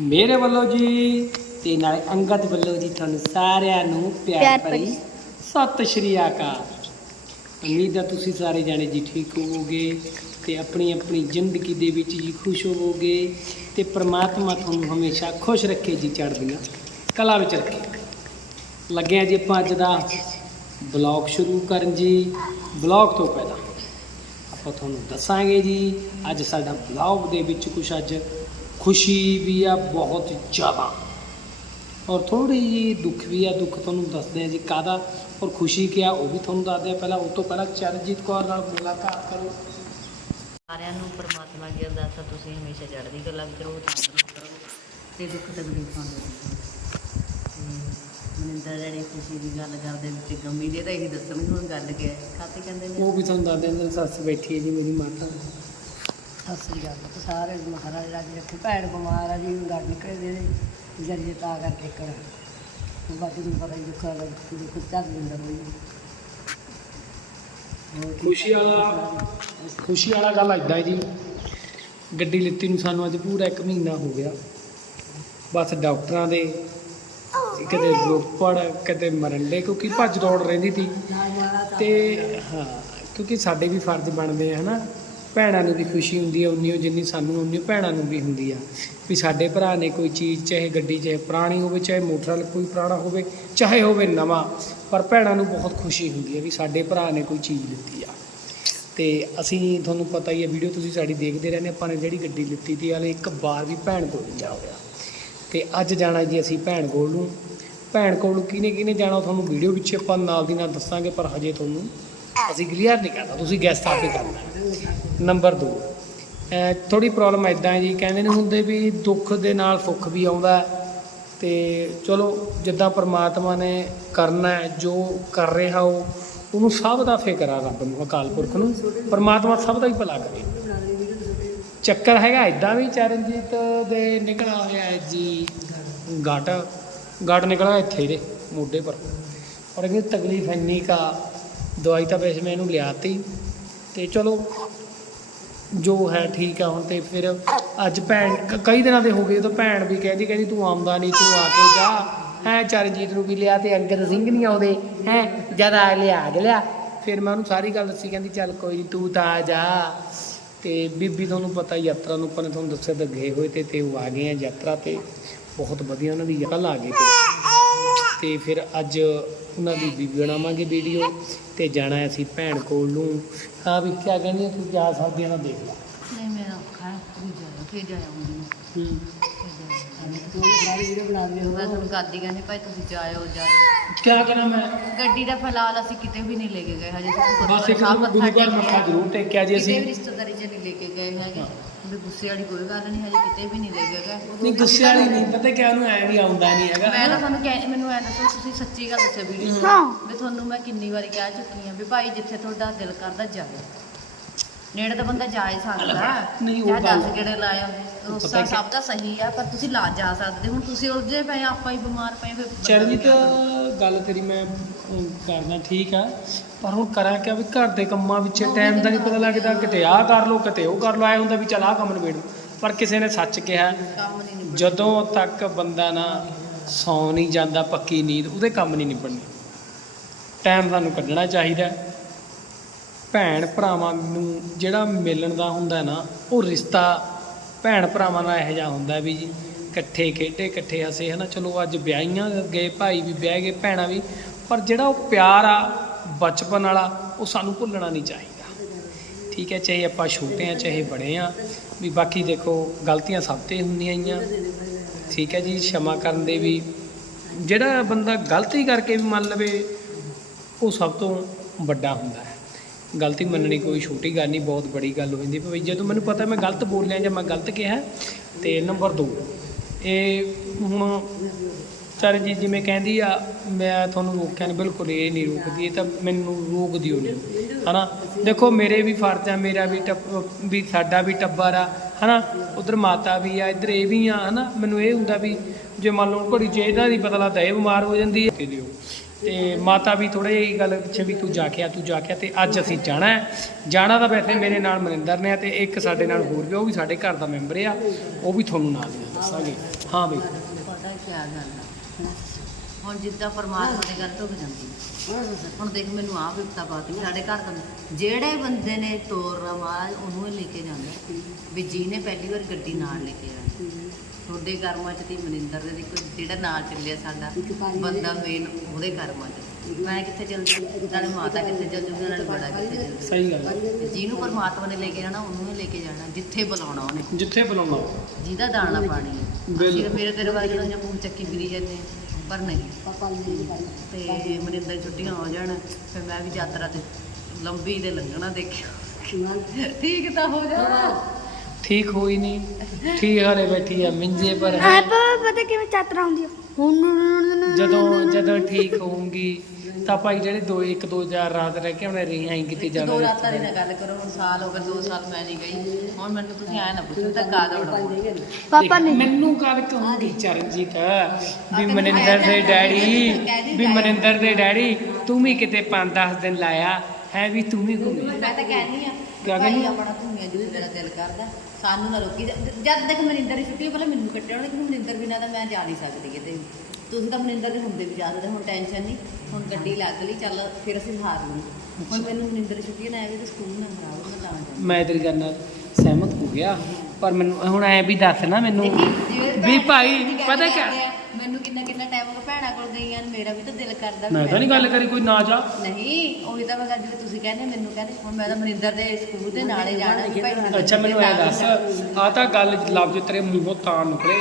ਮੇਰੇ ਵੱਲੋਂ ਜੀ ਤੇ ਨਾਲੇ ਅੰਗਦ ਵੱਲੋਂ ਜੀ ਤੁਹਾਨੂੰ ਸਾਰਿਆਂ ਨੂੰ ਪਿਆਰ ਪਿਆਰ ਭਰੀ ਭਰੀ। ਸਤਿ ਸ਼੍ਰੀ ਅਕਾਲ। ਉਮੀਦ ਹੈ ਤੁਸੀਂ ਸਾਰੇ ਜਾਣੇ ਜੀ ਠੀਕ ਹੋਵੋਗੇ ਤੇ ਆਪਣੀ ਆਪਣੀ ਜ਼ਿੰਦਗੀ ਦੇ ਵਿੱਚ ਜੀ ਖੁਸ਼ ਹੋਵੋਗੇ ਤੇ ਪ੍ਰਮਾਤਮਾ ਤੁਹਾਨੂੰ ਹਮੇਸ਼ਾ ਖੁਸ਼ ਰੱਖੇ ਜੀ ਚੜ੍ਹਦੀਆਂ ਕਲਾ ਵਿੱਚ ਰੱਖੇ। ਲੱਗੇ ਆ ਜੀ ਆਪਾਂ ਅੱਜ ਦਾ ਬਲੌਗ ਸ਼ੁਰੂ ਕਰਨ ਜੀ। ਬਲੌਗ ਤੋਂ ਪਹਿਲਾਂ ਆਪਾਂ ਤੁਹਾਨੂੰ ਦੱਸਾਂਗੇ ਜੀ ਅੱਜ ਸਾਡਾ ਬਲੌਗ ਦੇ ਵਿੱਚ ਕੁਝ ਅੱਜ ਖੁਸ਼ੀ ਵੀ ਆ ਬਹੁਤ ਜ਼ਿਆਦਾ। ਔਰ ਥੋੜੀ ਜੀ ਦੁੱਖ ਵੀ ਆ ਦੁੱਖ ਤੁਹਾਨੂੰ ਦੱਸਦੇ ਆ ਜੀ ਕਾਦਾ ਔਰ ਖੁਸ਼ੀ ਕਿਆ ਉਹ ਵੀ ਤੁਹਾਨੂੰ ਦੱਸਦੇ ਆ। ਪਹਿਲਾਂ ਉਹ ਤੋਂ ਪਹਿਲਾਂ ਚਰਨਜੀਤ ਕੌਰ ਨਾਲ ਮੁਲਾਕਾਤ ਕਰੋ। ਸਾਰਿਆਂ ਨੂੰ ਪਰਮਾਤਮਾ ਅੱਗੇ ਅਰਦਾਸ ਆ ਤੁਸੀਂ ਹਮੇਸ਼ਾ ਚੜ੍ਹਦੀ ਕਲਾ ਵਿੱਚ ਰਹੋ ਤੰਦਰੁਸਤ ਰਹੋ ਤੇ ਦੁੱਖ ਤਕਲੀਫਾਂ ਦੇ ਵਿੱਚ ਮਨਿੰਦਰ ਜਿਹੜੀ ਖੁਸ਼ੀ ਦੀ ਗੱਲ ਕਰਦੇ ਵਿੱਚ ਗਮੀ ਦੇ ਤਾਂ ਇਹੀ ਦੱਸਣਗੇ ਹੁਣ ਗੱਲ ਕੀ ਹੈ? ਖਾਤੇ ਕਹਿੰਦੇ ਨੇ? ਉਹ ਵੀ ਤੁਹਾਨੂੰ ਦੱਸਦੇ ਮੇਰੀ ਸੱਸ ਬੈਠੀ ਹੈ ਜੀ ਮੇਰੀ ਮਾਤਾ। ਸਤਿ ਸ੍ਰੀ ਅਕਾਲ ਤੇ ਸਾਰੇ ਮਹਾਰਾਜ ਰਾਜੀ ਰੱਖੇ। ਭੈਣ ਬਿਮਾਰ ਆ ਜੀ ਗੜ ਨਿਕਲੇ ਦੇ ਨੇ। ਜਰੀਏ ਤਾਂ ਕਰਕੇ ਕਰ ਬਾਕੀ ਤੁਹਾਨੂੰ ਪਤਾ ਹੀ ਦੁੱਖਾਂ ਦਾ ਦੁੱਖ ਚੱਲ ਜਾਂਦਾ ਠੀਕ ਖੁਸ਼ੀ ਵਾਲਾ ਖੁਸ਼ੀ ਵਾਲਾ ਗੱਲ ਇਦਾਂ ਹੈ ਜੀ। ਗੱਡੀ ਲਿੱਤੀ ਨੂੰ ਸਾਨੂੰ ਅੱਜ ਪੂਰਾ 1 ਮਹੀਨਾ ਹੋ ਗਿਆ। ਬਸ ਡਾਕਟਰਾਂ ਦੇ ਕਦੇ ਰੋਪੜ ਕਦੇ ਮਰੰਡੇ ਕਿਉਂਕਿ ਭੱਜ ਦੌੜ ਰਹਿੰਦੀ ਸੀ ਤੇ ਹਾਂ ਕਿਉਂਕਿ ਸਾਡੇ ਵੀ ਫਰਜ਼ ਬਣਦੇ ਆ ਹਨਾ? ਭੈਣਾਂ ਨੂੰ ਵੀ ਖੁਸ਼ੀ ਹੁੰਦੀ ਹੈ ਉਨੀ ਓ ਜਿੰਨੀ ਸਾਨੂੰ, ਉਨੀ ਭੈਣਾਂ ਨੂੰ ਵੀ ਹੁੰਦੀ ਆ। ਵੀ ਸਾਡੇ ਭਰਾ ਨੇ ਕੋਈ ਚੀਜ਼, ਚਾਹੇ ਗੱਡੀ, ਚਾਹੇ ਪੁਰਾਣੀ ਹੋਵੇ, ਚਾਹੇ ਮੋਟਰਸਾਈਕਲ, ਕੋਈ ਪੁਰਾਣਾ ਹੋਵੇ, ਚਾਹੇ ਹੋਵੇ ਨਵਾਂ, ਪਰ ਭੈਣਾਂ ਨੂੰ ਬਹੁਤ ਖੁਸ਼ੀ ਹੁੰਦੀ ਹੈ ਵੀ ਸਾਡੇ ਭਰਾ ਨੇ ਕੋਈ ਚੀਜ਼ ਲਿੱਤੀ ਆ। ਤੇ ਅਸੀਂ, ਤੁਹਾਨੂੰ ਪਤਾ ਹੀ ਹੈ ਵੀਡੀਓ ਤੁਸੀਂ ਸਾਡੀ ਦੇਖਦੇ ਰਹਿੰਦੇ ਆਪਾਂ ਨੇ ਜਿਹੜੀ ਗੱਡੀ ਲਿੱਤੀ ਤੀ, ਹਾਲੇ ਇੱਕ ਵਾਰ ਵੀ ਭੈਣ ਕੋਲ ਨਹੀਂ ਜਾ ਹੋਇਆ। ਤੇ ਅੱਜ ਜਾਣਾ ਜੀ ਅਸੀਂ ਭੈਣ ਕੋਲ ਨੂੰ। ਭੈਣ ਕੋਲ ਕਿਹਨੇ ਕਿਹਨੇ ਜਾਣਾ ਤੁਹਾਨੂੰ ਵੀਡੀਓ ਵਿੱਚ ਆਪਾਂ ਨਾਲ ਦੀ ਨਾਲ ਦੱਸਾਂਗੇ, ਪਰ ਹਜੇ ਤੁਹਾਨੂੰ ਅਸੀਂ ਕਲੀਅਰ ਨਹੀਂ ਕਰਦਾ ਤੁਸੀਂ ਗੈਸਟ ਆਪੇ ਕਰਨਾ ਨੰਬਰ 2 ਥੋੜੀ ਪ੍ਰੋਬਲਮ ਐਦਾਂ ਹੈ ਜੀ, ਕਹਿੰਦੇ ਨੇ ਹੁੰਦੇ ਵੀ ਦੁੱਖ ਦੇ ਨਾਲ ਸੁੱਖ ਵੀ ਆਉਂਦਾ ਹੈ। ਤੇ ਚਲੋ ਜਿੱਦਾਂ ਪ੍ਰਮਾਤਮਾ ਨੇ ਕਰਨਾ ਜੋ ਕਰ ਰਿਹਾ ਉਹ, ਉਹਨੂੰ ਸਭ ਦਾ ਫਿਕਰ ਆ ਰੱਬ ਨੂੰ, ਅਕਾਲ ਪੁਰਖ ਨੂੰ। ਪ੍ਰਮਾਤਮਾ ਸਭ ਦਾ ਹੀ ਭਲਾ ਕਰੇ। ਚੱਕਰ ਹੈਗਾ ਇਦਾਂ ਵੀ ਚਰਨਜੀਤ ਦੇ ਨਿਕਲਿਆ ਹੋਇਆ ਹੈ ਜੀ, ਗਾਟ। ਗਾਟ ਨਿਕਲਿਆ ਇੱਥੇ ਦੇ, ਮੋਢੇ ਪਰ। ਔਰ ਇਹ ਤਕਲੀਫ ਇੰਨੀ ਕਾ ਦਵਾਈ ਤਾਂ ਵੈਸੇ ਮੈਂ ਇਹਨੂੰ ਲਿਆਤੀ। ਤੇ ਚਲੋ, ਜੋ ਹੈ ਠੀਕ ਆ ਹੁਣ ਤੇ ਫਿਰ ਅੱਜ ਭੈਣ ਕਈ ਦਿਨਾਂ ਦੇ ਹੋ ਗਏ ਤਾਂ ਭੈਣ ਵੀ ਕਹਿੰਦੀ ਕਹਿੰਦੀ ਤੂੰ ਆਉਂਦਾ ਨਹੀਂ ਤੂੰ ਆ ਕੇ ਜਾ। ਹੈ, ਚਰਨਜੀਤ ਨੂੰ ਵੀ ਲਿਆ ਤੇ ਅੰਗਦ ਸਿੰਘ ਨਹੀਂ ਆਉਂਦੇ। ਹੈ, ਜਦ ਆ ਲਿਆ ਕੇ ਲਿਆ। ਫਿਰ ਮੈਂ ਉਹਨੂੰ ਸਾਰੀ ਗੱਲ ਦੱਸੀ, ਕਹਿੰਦੀ ਚੱਲ ਕੋਈ ਨਹੀਂ ਤੂੰ ਤਾਂ ਆ ਜਾ। ਤੇ ਬੀਬੀ ਤੁਹਾਨੂੰ ਪਤਾ ਯਾਤਰਾ ਨੂੰ ਆਪਾਂ ਨੇ ਤੁਹਾਨੂੰ ਦੱਸਿਆ ਤਾਂ ਗਏ ਹੋਏ ਤੇ ਤੇ ਉਹ ਆ ਗਏ ਆ ਯਾਤਰਾ ਤੇ। ਬਹੁਤ ਵਧੀਆ ਉਹਨਾਂ ਦੀ ਕੱਲ ਆ ਗਏ ਤੇ। ਤੇ ਫਿਰ ਅੱਜ ਉਹਨਾਂ ਦੀ ਵੀ ਬਣਾਵਾਂਗੇ ਵੀਡੀਓ ਤੇ ਜਾਣਾ ਹੈ ਅਸੀਂ ਭੈਣ ਕੋਲ ਨੂੰ। ਹਾਂ ਵੀ ਕਿਆ ਕਹਿੰਦੀ ਆ, ਤੂੰ ਜਾ ਸਕਦੀ ਆ ਨਾ ਦੇਖ ਲੈ। ਨਹੀਂ ਮੈਂ ਔਖਾ ਤੁਸੀਂ ਜਾਓ ਫੇਰ ਜਾ ਆਉਂਗੀ ਹੂੰ। ਤੂੰ ਸਾਰੀ ਵੀਡੀਓ ਬਣਾ ਲਈ ਮੈਂ ਤੁਹਾਨੂੰ ਕਰਦੀ ਕਹਿੰਦੀ ਭਾਈ ਤੁਸੀਂ ਜਾਇਓ ਜਾਇਓ। ਕਿਆ ਕਰਾਂ ਮੈਂ? ਗੱਡੀ ਦਾ ਫਿਲਹਾਲ ਅਸੀਂ ਕਿਤੇ ਵੀ ਨਹੀਂ ਲੈ ਕੇ ਗਏ ਹਜੇ ਸਾਨੂੰ ਬਸ ਇੱਕ ਸਾਹਿਬ ਗੁਰੂ ਘਰ ਮੱਥਾ ਜ਼ਰੂਰ ਟੇਕਿਆ ਜੀ ਕਿਤੇ ਅਸੀਂ। ਵੀ ਰਿਸ਼ਤੇਦਾਰੀ 'ਚ ਨਹੀਂ ਲੈ ਕੇ ਗਏ ਹੈਗੇ। ਵੀ ਗੁੱਸੇ ਵਾਲੀ ਕੋਈ ਗੱਲ ਨਹੀਂ ਹਜੇ ਕਿਤੇ ਵੀ ਨਹੀਂ ਲੈ ਕੇ ਗਏ ਨਹੀਂ ਗੁੱਸੇ ਵਾਲੀ ਨਹੀਂ ਪਤਾ ਕਿਆ ਉਹਨੂੰ ਐ ਵੀ ਆਉਂਦਾ ਨਹੀਂ ਹੈਗਾ। ਮੈਂ ਤਾਂ ਤੁਹਾਨੂੰ ਕਹਿ ਮੈਨੂੰ ਐ ਦੱਸੋ ਤੁਸੀਂ ਸੱਚੀ ਗੱਲ ਦੱਸੋ ਵੀਡੀਓ ਵੀ ਤੁਹਾਨੂੰ ਮੈਂ ਕਿੰਨੀ ਵਾਰੀ ਕਹਿ ਚੁੱਕੀ ਹਾਂ ਵੀ ਭਾਈ ਜਿੱਥੇ ਤੁਹਾਡਾ ਦਿਲ ਕਰਦਾ ਜਾਓ। ਨੇੜੇ ਤਾਂ ਬੰਦਾ ਜਾ ਹੀ ਸਕਦਾ। ਨਹੀਂ, ਉਹ ਗੱਲ- ਦਸ ਗੇੜੇ ਲਾਇਆ ਰੋਸਾ ਕਿ- ਸਭ ਦਾ ਸਹੀ ਆ ਪਰ ਤੁਸੀਂ ਲਾ ਜਾ ਸਕਦੇ ਹੁਣ ਤੁਸੀਂ ਉਲਝੇ ਪਏ ਆਪਾਂ ਹੀ ਬਿਮਾਰ ਪਏ ਫਿਰ ਚਰਨਜੀਤ ਕੀ ਕਰੇ? ਗੱਲ ਤੇਰੀ ਮੈਂ ਕਰਨਾ ਠੀਕ ਆ। ਪਰ ਹੁਣ ਕਰਾਂ ਕਿਆ ਵੀ ਘਰ ਦੇ ਕੰਮਾਂ ਵਿੱਚ ਟਾਈਮ ਦਾ ਨਹੀਂ ਪਤਾ ਲੱਗਦਾ, ਕਿਤੇ ਆਹ ਕਰ ਲਓ, ਕਿਤੇ ਉਹ ਕਰ ਲਓ ਐ ਹੁੰਦਾ ਵੀ ਚਲ ਆਹ ਕੰਮ ਨਿਬੇੜੋ। ਪਰ ਕਿਸੇ ਨੇ ਸੱਚ ਕਿਹਾ, ਜਦੋਂ ਤੱਕ ਬੰਦਾ ਨਾ ਸੌ ਨਹੀਂ ਜਾਂਦਾ, ਪੱਕੀ ਨੀਂਦ, ਉਹਦੇ ਕੰਮ ਨਹੀਂ ਨਿਬੜਨੇ। ਟਾਈਮ ਸਾਨੂੰ ਕੱਢਣਾ ਚਾਹੀਦਾ ਭੈਣ ਭਰਾਵਾਂ ਨੂੰ ਜਿਹੜਾ ਮਿਲਣ ਦਾ ਹੁੰਦਾ ਨਾ, ਉਹ ਰਿਸ਼ਤਾ ਭੈਣ ਭਰਾਵਾਂ ਨਾਲ ਇਹੋ ਜਿਹਾ ਹੁੰਦਾ ਵੀ ਜੀ, ਇਕੱਠੇ ਖੇਡੇ, ਇਕੱਠੇ ਹੱਸੇ, ਹਨਾ, ਚਲੋ ਅੱਜ ਵਿਆਹੀਆਂ ਗਏ, ਭਾਈ ਵੀ ਵਿਆਹ ਗਏ, ਭੈਣਾਂ ਵੀ, ਪਰ ਜਿਹੜਾ ਉਹ ਪਿਆਰ ਆ ਬਚਪਨ ਵਾਲਾ, ਉਹ ਸਾਨੂੰ ਭੁੱਲਣਾ ਨਹੀਂ ਚਾਹੀਦਾ। ਠੀਕ ਹੈ, ਚਾਹੇ ਆਪਾਂ ਛੋਟੇ ਆ ਚਾਹੇ ਬੜੇ ਆ ਵੀ ਬਾਕੀ ਦੇਖੋ, ਗਲਤੀਆਂ ਸਭ ਤੇ ਹੁੰਦੀਆਂ ਹੀ ਆ। ਠੀਕ ਹੈ ਜੀ, ਸ਼ਮਾ ਕਰਨ ਦੇ ਵੀ ਜਿਹੜਾ ਬੰਦਾ ਗਲਤੀ ਕਰਕੇ ਵੀ ਮੰਨ ਲਵੇ, ਉਹ ਸਭ ਤੋਂ ਵੱਡਾ ਹੁੰਦਾ ਹੈ। ਗਲਤੀ ਮੰਨਣੀ ਕੋਈ ਛੋਟੀ ਗੱਲ ਨਹੀਂ, ਬਹੁਤ ਬੜੀ ਗੱਲ ਹੋ ਜਾਂਦੀ ਭਈ ਜਦੋਂ ਮੈਨੂੰ ਪਤਾ ਮੈਂ ਗਲਤ ਬੋਲਿਆ ਜਾਂ ਮੈਂ ਗਲਤ ਕਿਹਾ, ਤੇ ਨੰਬਰ 2 ਇਹ ਹੁਣ ਚਰਨਜੀਤ ਜਿਵੇਂ ਕਹਿੰਦੀ ਆ, ਮੈਂ ਤੁਹਾਨੂੰ ਰੋਕਿਆ ਨਹੀਂ ਬਿਲਕੁਲ ਇਹ ਨਹੀਂ ਰੋਕਦੀ, ਇਹ ਤਾਂ ਮੈਨੂੰ ਰੋਕਦੀ ਓ ਨਹੀਂ ਹਨਾ? ਦੇਖੋ, ਮੇਰੇ ਵੀ ਫਰਜ਼ ਆ, ਮੇਰਾ ਵੀ ਟੱਬ ਵੀ ਸਾਡਾ ਵੀ ਟੱਬਰ ਆ, ਹਨਾ? ਉਧਰ ਮਾਤਾ ਵੀ ਆ, ਇੱਧਰ ਇਹ ਵੀ ਆ, ਹਨਾ? ਮੈਨੂੰ ਇਹ ਹੁੰਦਾ ਵੀ ਜੇ ਮੰਨ ਲਓ ਘੜੀ ਜੇ ਇਹਦਾ ਦੀ ਪਤਾ ਲੱਗਦਾ, ਇਹ ਬਿਮਾਰ ਹੋ ਜਾਂਦੀ ਹੈ। ਕਿ ਦਿਓ ਤੇ ਮਾਤਾ ਵੀ ਥੋੜੇ ਜਿਹੀ ਗੱਲ ਪਿੱਛੇ ਵੀ ਤੂੰ ਜਾ ਕੇ ਆ ਤੂੰ ਜਾ ਕੇ ਆ ਤੇ ਅੱਜ ਅਸੀਂ ਜਾਣਾ ਹੈ। ਜਾਣਾ ਤਾਂ ਵੈਸੇ ਮੇਰੇ ਨਾਲ ਮਨਿੰਦਰ ਨੇ ਆ ਤੇ ਇੱਕ ਸਾਡੇ ਨਾਲ ਹੋਰ ਵੀ ਉਹ ਵੀ ਸਾਡੇ ਘਰ ਦਾ ਮੈਂਬਰ ਆ, ਉਹ ਵੀ ਤੁਹਾਨੂੰ ਨਾਲ ਦੱਸਾਂਗੇ। ਹਾਂ ਬਈ। ਪਤਾ ਕੀ ਗੱਲ ਆ ਹੁਣ ਜਿੱਦਾਂ ਪਰਮਾਤਮਾ ਦੀ ਗੱਲ ਢੁੱਕ ਜਾਂਦੀ ਹੈ। ਹੁਣ ਦੇਖ ਮੈਨੂੰ ਆਪ ਵਿਪਤਾ ਪਾਤੀ ਸਾਡੇ ਘਰ ਦਾ ਜਿਹੜੇ ਬੰਦੇ ਨੇ ਤੋਰਨਾ ਮਹਾਰਾਜ ਉਹਨੂੰ ਹੀ ਲੈ ਕੇ ਜਾਂਦਾ ਵੀ ਜਿਹਨੇ ਪਹਿਲੀ ਵਾਰ ਗੱਡੀ ਨਾਲ ਲੈ ਕੇ ਆਣੀ ਤੁਹਾਡੇ ਕਰਮਾਂ ਚ ਤੀ ਮਨਿੰਦਰ ਦੇ ਦੇਖੋ ਜਿਹੜਾ ਨਾਲ ਚੱਲਿਆ ਸਾਡਾ ਬੰਦਾ ਮੇਨ ਉਹਦੇ ਕਰਮਾਂ ਚ। ਮੈਂ ਕਿੱਥੇ ਚੱਲ ਜੂ ਨਾਲੇ ਮਾਤਾ ਕਿੱਥੇ ਚੱਲ ਜੂਗੀ ਨਾਲੇ ਬੜਾ ਕਿੱਥੇ ਚੱਲ ਜੂ ਸਹੀ ਗੱਲ ਹੈ। ਜਿਹਨੂੰ ਪਰਮਾਤਮਾ ਨੇ ਲੈ ਕੇ ਜਾਣਾ ਉਹਨੂੰ ਹੀ ਲੈ ਕੇ ਜਾਣਾ ਜਿੱਥੇ ਬੁਲਾਉਣਾ ਉਹਨੇ। ਜਿੱਥੇ ਬੁਲਾਉਣਾ। ਜਿਹਦਾ ਦਾਣਾ ਪਾਣੀ ਹੈ। ਅਸੀਂ ਬਿਲਕੁਲ। ਮੇਰੇ ਤੇਰੇ ਵਰਗੇ ਜਾਂ ਮੂੰਹ ਚੱਕੀ ਫਿਰੀ ਜਾਂਦੇ ਹਾਂ, ਪਰ ਨਹੀਂ। ਤੇ ਮਨਿੰਦਰ ਦੀ ਛੁੱਟੀਆਂ ਹੋ ਜਾਣ ਫਿਰ ਮੈਂ ਵੀ ਯਾਤਰਾ ਤੇ ਲੰਬੀ ਤੇ ਲੰਘਣਾ ਦੇਖਿਓ। ਠੀਕ ਤਾਂ ਹੋ ਜਾ ਠੀਕ ਹੋਈ ਨਹੀਂ। ਠੀਕ ਹਾਲੇ ਬੈਠੀ ਆ ਮਿੰਜੇ ਪਰ ਹੈ। ਆਪ ਪਤਾ ਕਿਵੇਂ ਚਾਤਰਾ ਹੁੰਦੀ ਆ? ਜਦੋਂ ਜਦੋਂ ਠੀਕ ਹੋਊਂਗੀ ਤਾਂ ਭਾਈ ਜਿਹੜੇ ਦੋ ਇੱਕ ਦੋ ਚਾਰ ਰਾਤ ਰਹਿ ਕੇ ਉਹਨੇ ਰਹੀਆਂ ਹੀ ਕਿਤੇ ਜਾਣਾ ਦੋ ਰਾਤਾਂ ਦੀ ਨਾ ਗੱਲ ਕਰੋ ਹੁਣ ਸਾਲ ਹੋ ਗਏ ਦੋ ਸਾਲ ਮੈਂ ਨਹੀਂ ਗਈ ਹੁਣ ਮੈਨੂੰ ਤੁਸੀਂ ਐ ਨਾ ਪੁੱਛੋ ਤਾਂ ਕਾ ਦੌੜਾਂ ਪਾਪਾ ਨੇ ਮੈਨੂੰ ਗੱਲ ਕਹੂੰਗੀ ਚਰਨਜੀਤ ਵੀ ਮਨਿੰਦਰ ਦੇ ਡੈਡੀ ਵੀ ਮਨਿੰਦਰ ਦੇ ਡੈਡੀ ਤੂੰ ਵੀ ਕਿਤੇ 5-10 ਦਿਨ ਲਾਇਆ ਹੈ ਵੀ ਤੂੰ ਵੀ ਘੁੰਮੀ ਮੈਂ ਤਾਂ ਕਹਿੰਦੀ ਆ ਕਿਆ ਭਾਈ ਕਹਿੰਦੀ? ਆ? ਆਪਣਾ ਘੁੰਮਿਆ ਜਦੋਂ ਤੇਰਾ ਦਿਲ ਕਰਦਾ ਸਾਨੂੰ ਨਾ ਰੋਕੀ ਜਦ ਜਦ ਤੱਕ ਮਨਿੰਦਰ ਦੀ ਛੁੱਟੀ ਪਹਿਲਾਂ ਮੈਨੂੰ ਕੱਟਿਆ ਉਹਨੇ ਕਿ ਮਨਿੰਦਰ ਬਿਨਾਂ ਤਾਂ ਮੈਂ ਜਾ ਨਹੀਂ ਸਕਦੀ ਕਿਤੇ ਵੀ। ਤੁਸੀਂ ਤਾਂ ਮਨਿੰਦਰ ਦੇ ਹੁੰਦੇ ਵੀ ਜਾ ਸਕਦੇ ਹੁਣ ਟੈਨਸ਼ਨ ਨਹੀਂ। ਹੁਣ ਗੱਡੀ ਲੱਗ ਲਈ ਚੱਲ ਫਿਰ ਅਸੀਂ ਹਾਰ ਲਈ ਹੁਣ ਮੈਨੂੰ ਮਨਿੰਦਰ ਦੀ ਛੁੱਟੀ ਨਾ ਆਵੇ ਤੇ ਸਕੂਲ ਨਾ ਖਰਾਬ ਮੈਂ ਤਾਂ ਜਾਣਾ। ਮੈਂ ਤੇਰੀ ਗੱਲ ਨਾਲ ਸਹਿਮਤ ਹੋ ਗਿਆ ਪਰ ਮੈਨੂੰ ਹੁਣ ਐ ਵੀ ਦੱਸ ਨਾ ਮੈਨੂੰ ਦੇਖੀ ਜਿਵੇਂ ਵੀ ਭੈਣ ਭਾਈ ਦੀ ਗੱਲ ਪਤਾ ਕਰਦੇ ਆ, ਕਿੰਨਾ ਕਿੰਨਾ ਟਾਈਮ ਹੋ ਗਿਆ ਭੈਣਾਂ ਕੋਲ ਗਈਆਂ ਨੂੰ, ਮੇਰਾ ਵੀ ਤਾਂ ਦਿਲ ਕਰਦਾ ਵੀ ਮੈਂ ਤਾਂ ਨਹੀਂ ਗੱਲ ਕਰੀ ਕੋਈ ਨਾ ਜਾ। ਨਹੀਂ ਉਹੀ ਤਾਂ ਮੈਂ ਜਿਵੇਂ ਤੁਸੀਂ ਕਹਿੰਦੇ ਮੈਨੂੰ ਕਹਿੰਦੇ ਹੁਣ ਮੈਂ ਤਾਂ ਮਨਿੰਦਰ ਦੇ ਸਕੂਲ ਦੇ ਨਾਲੇ ਜਾਣਾ। ਵੀ ਭਾਈ ਮਨਿੰਦਰ ਅੱਛਾ ਮੈਨੂੰ ਐ ਨਾਲ ਦੱਸ। ਆ ਤਾਂ ਗੱਲ ਲਫ਼ਜ਼ ਤੇਰੇ ਮੂੰਹੋਂ ਤਾਂ ਨਿਕਲੇ।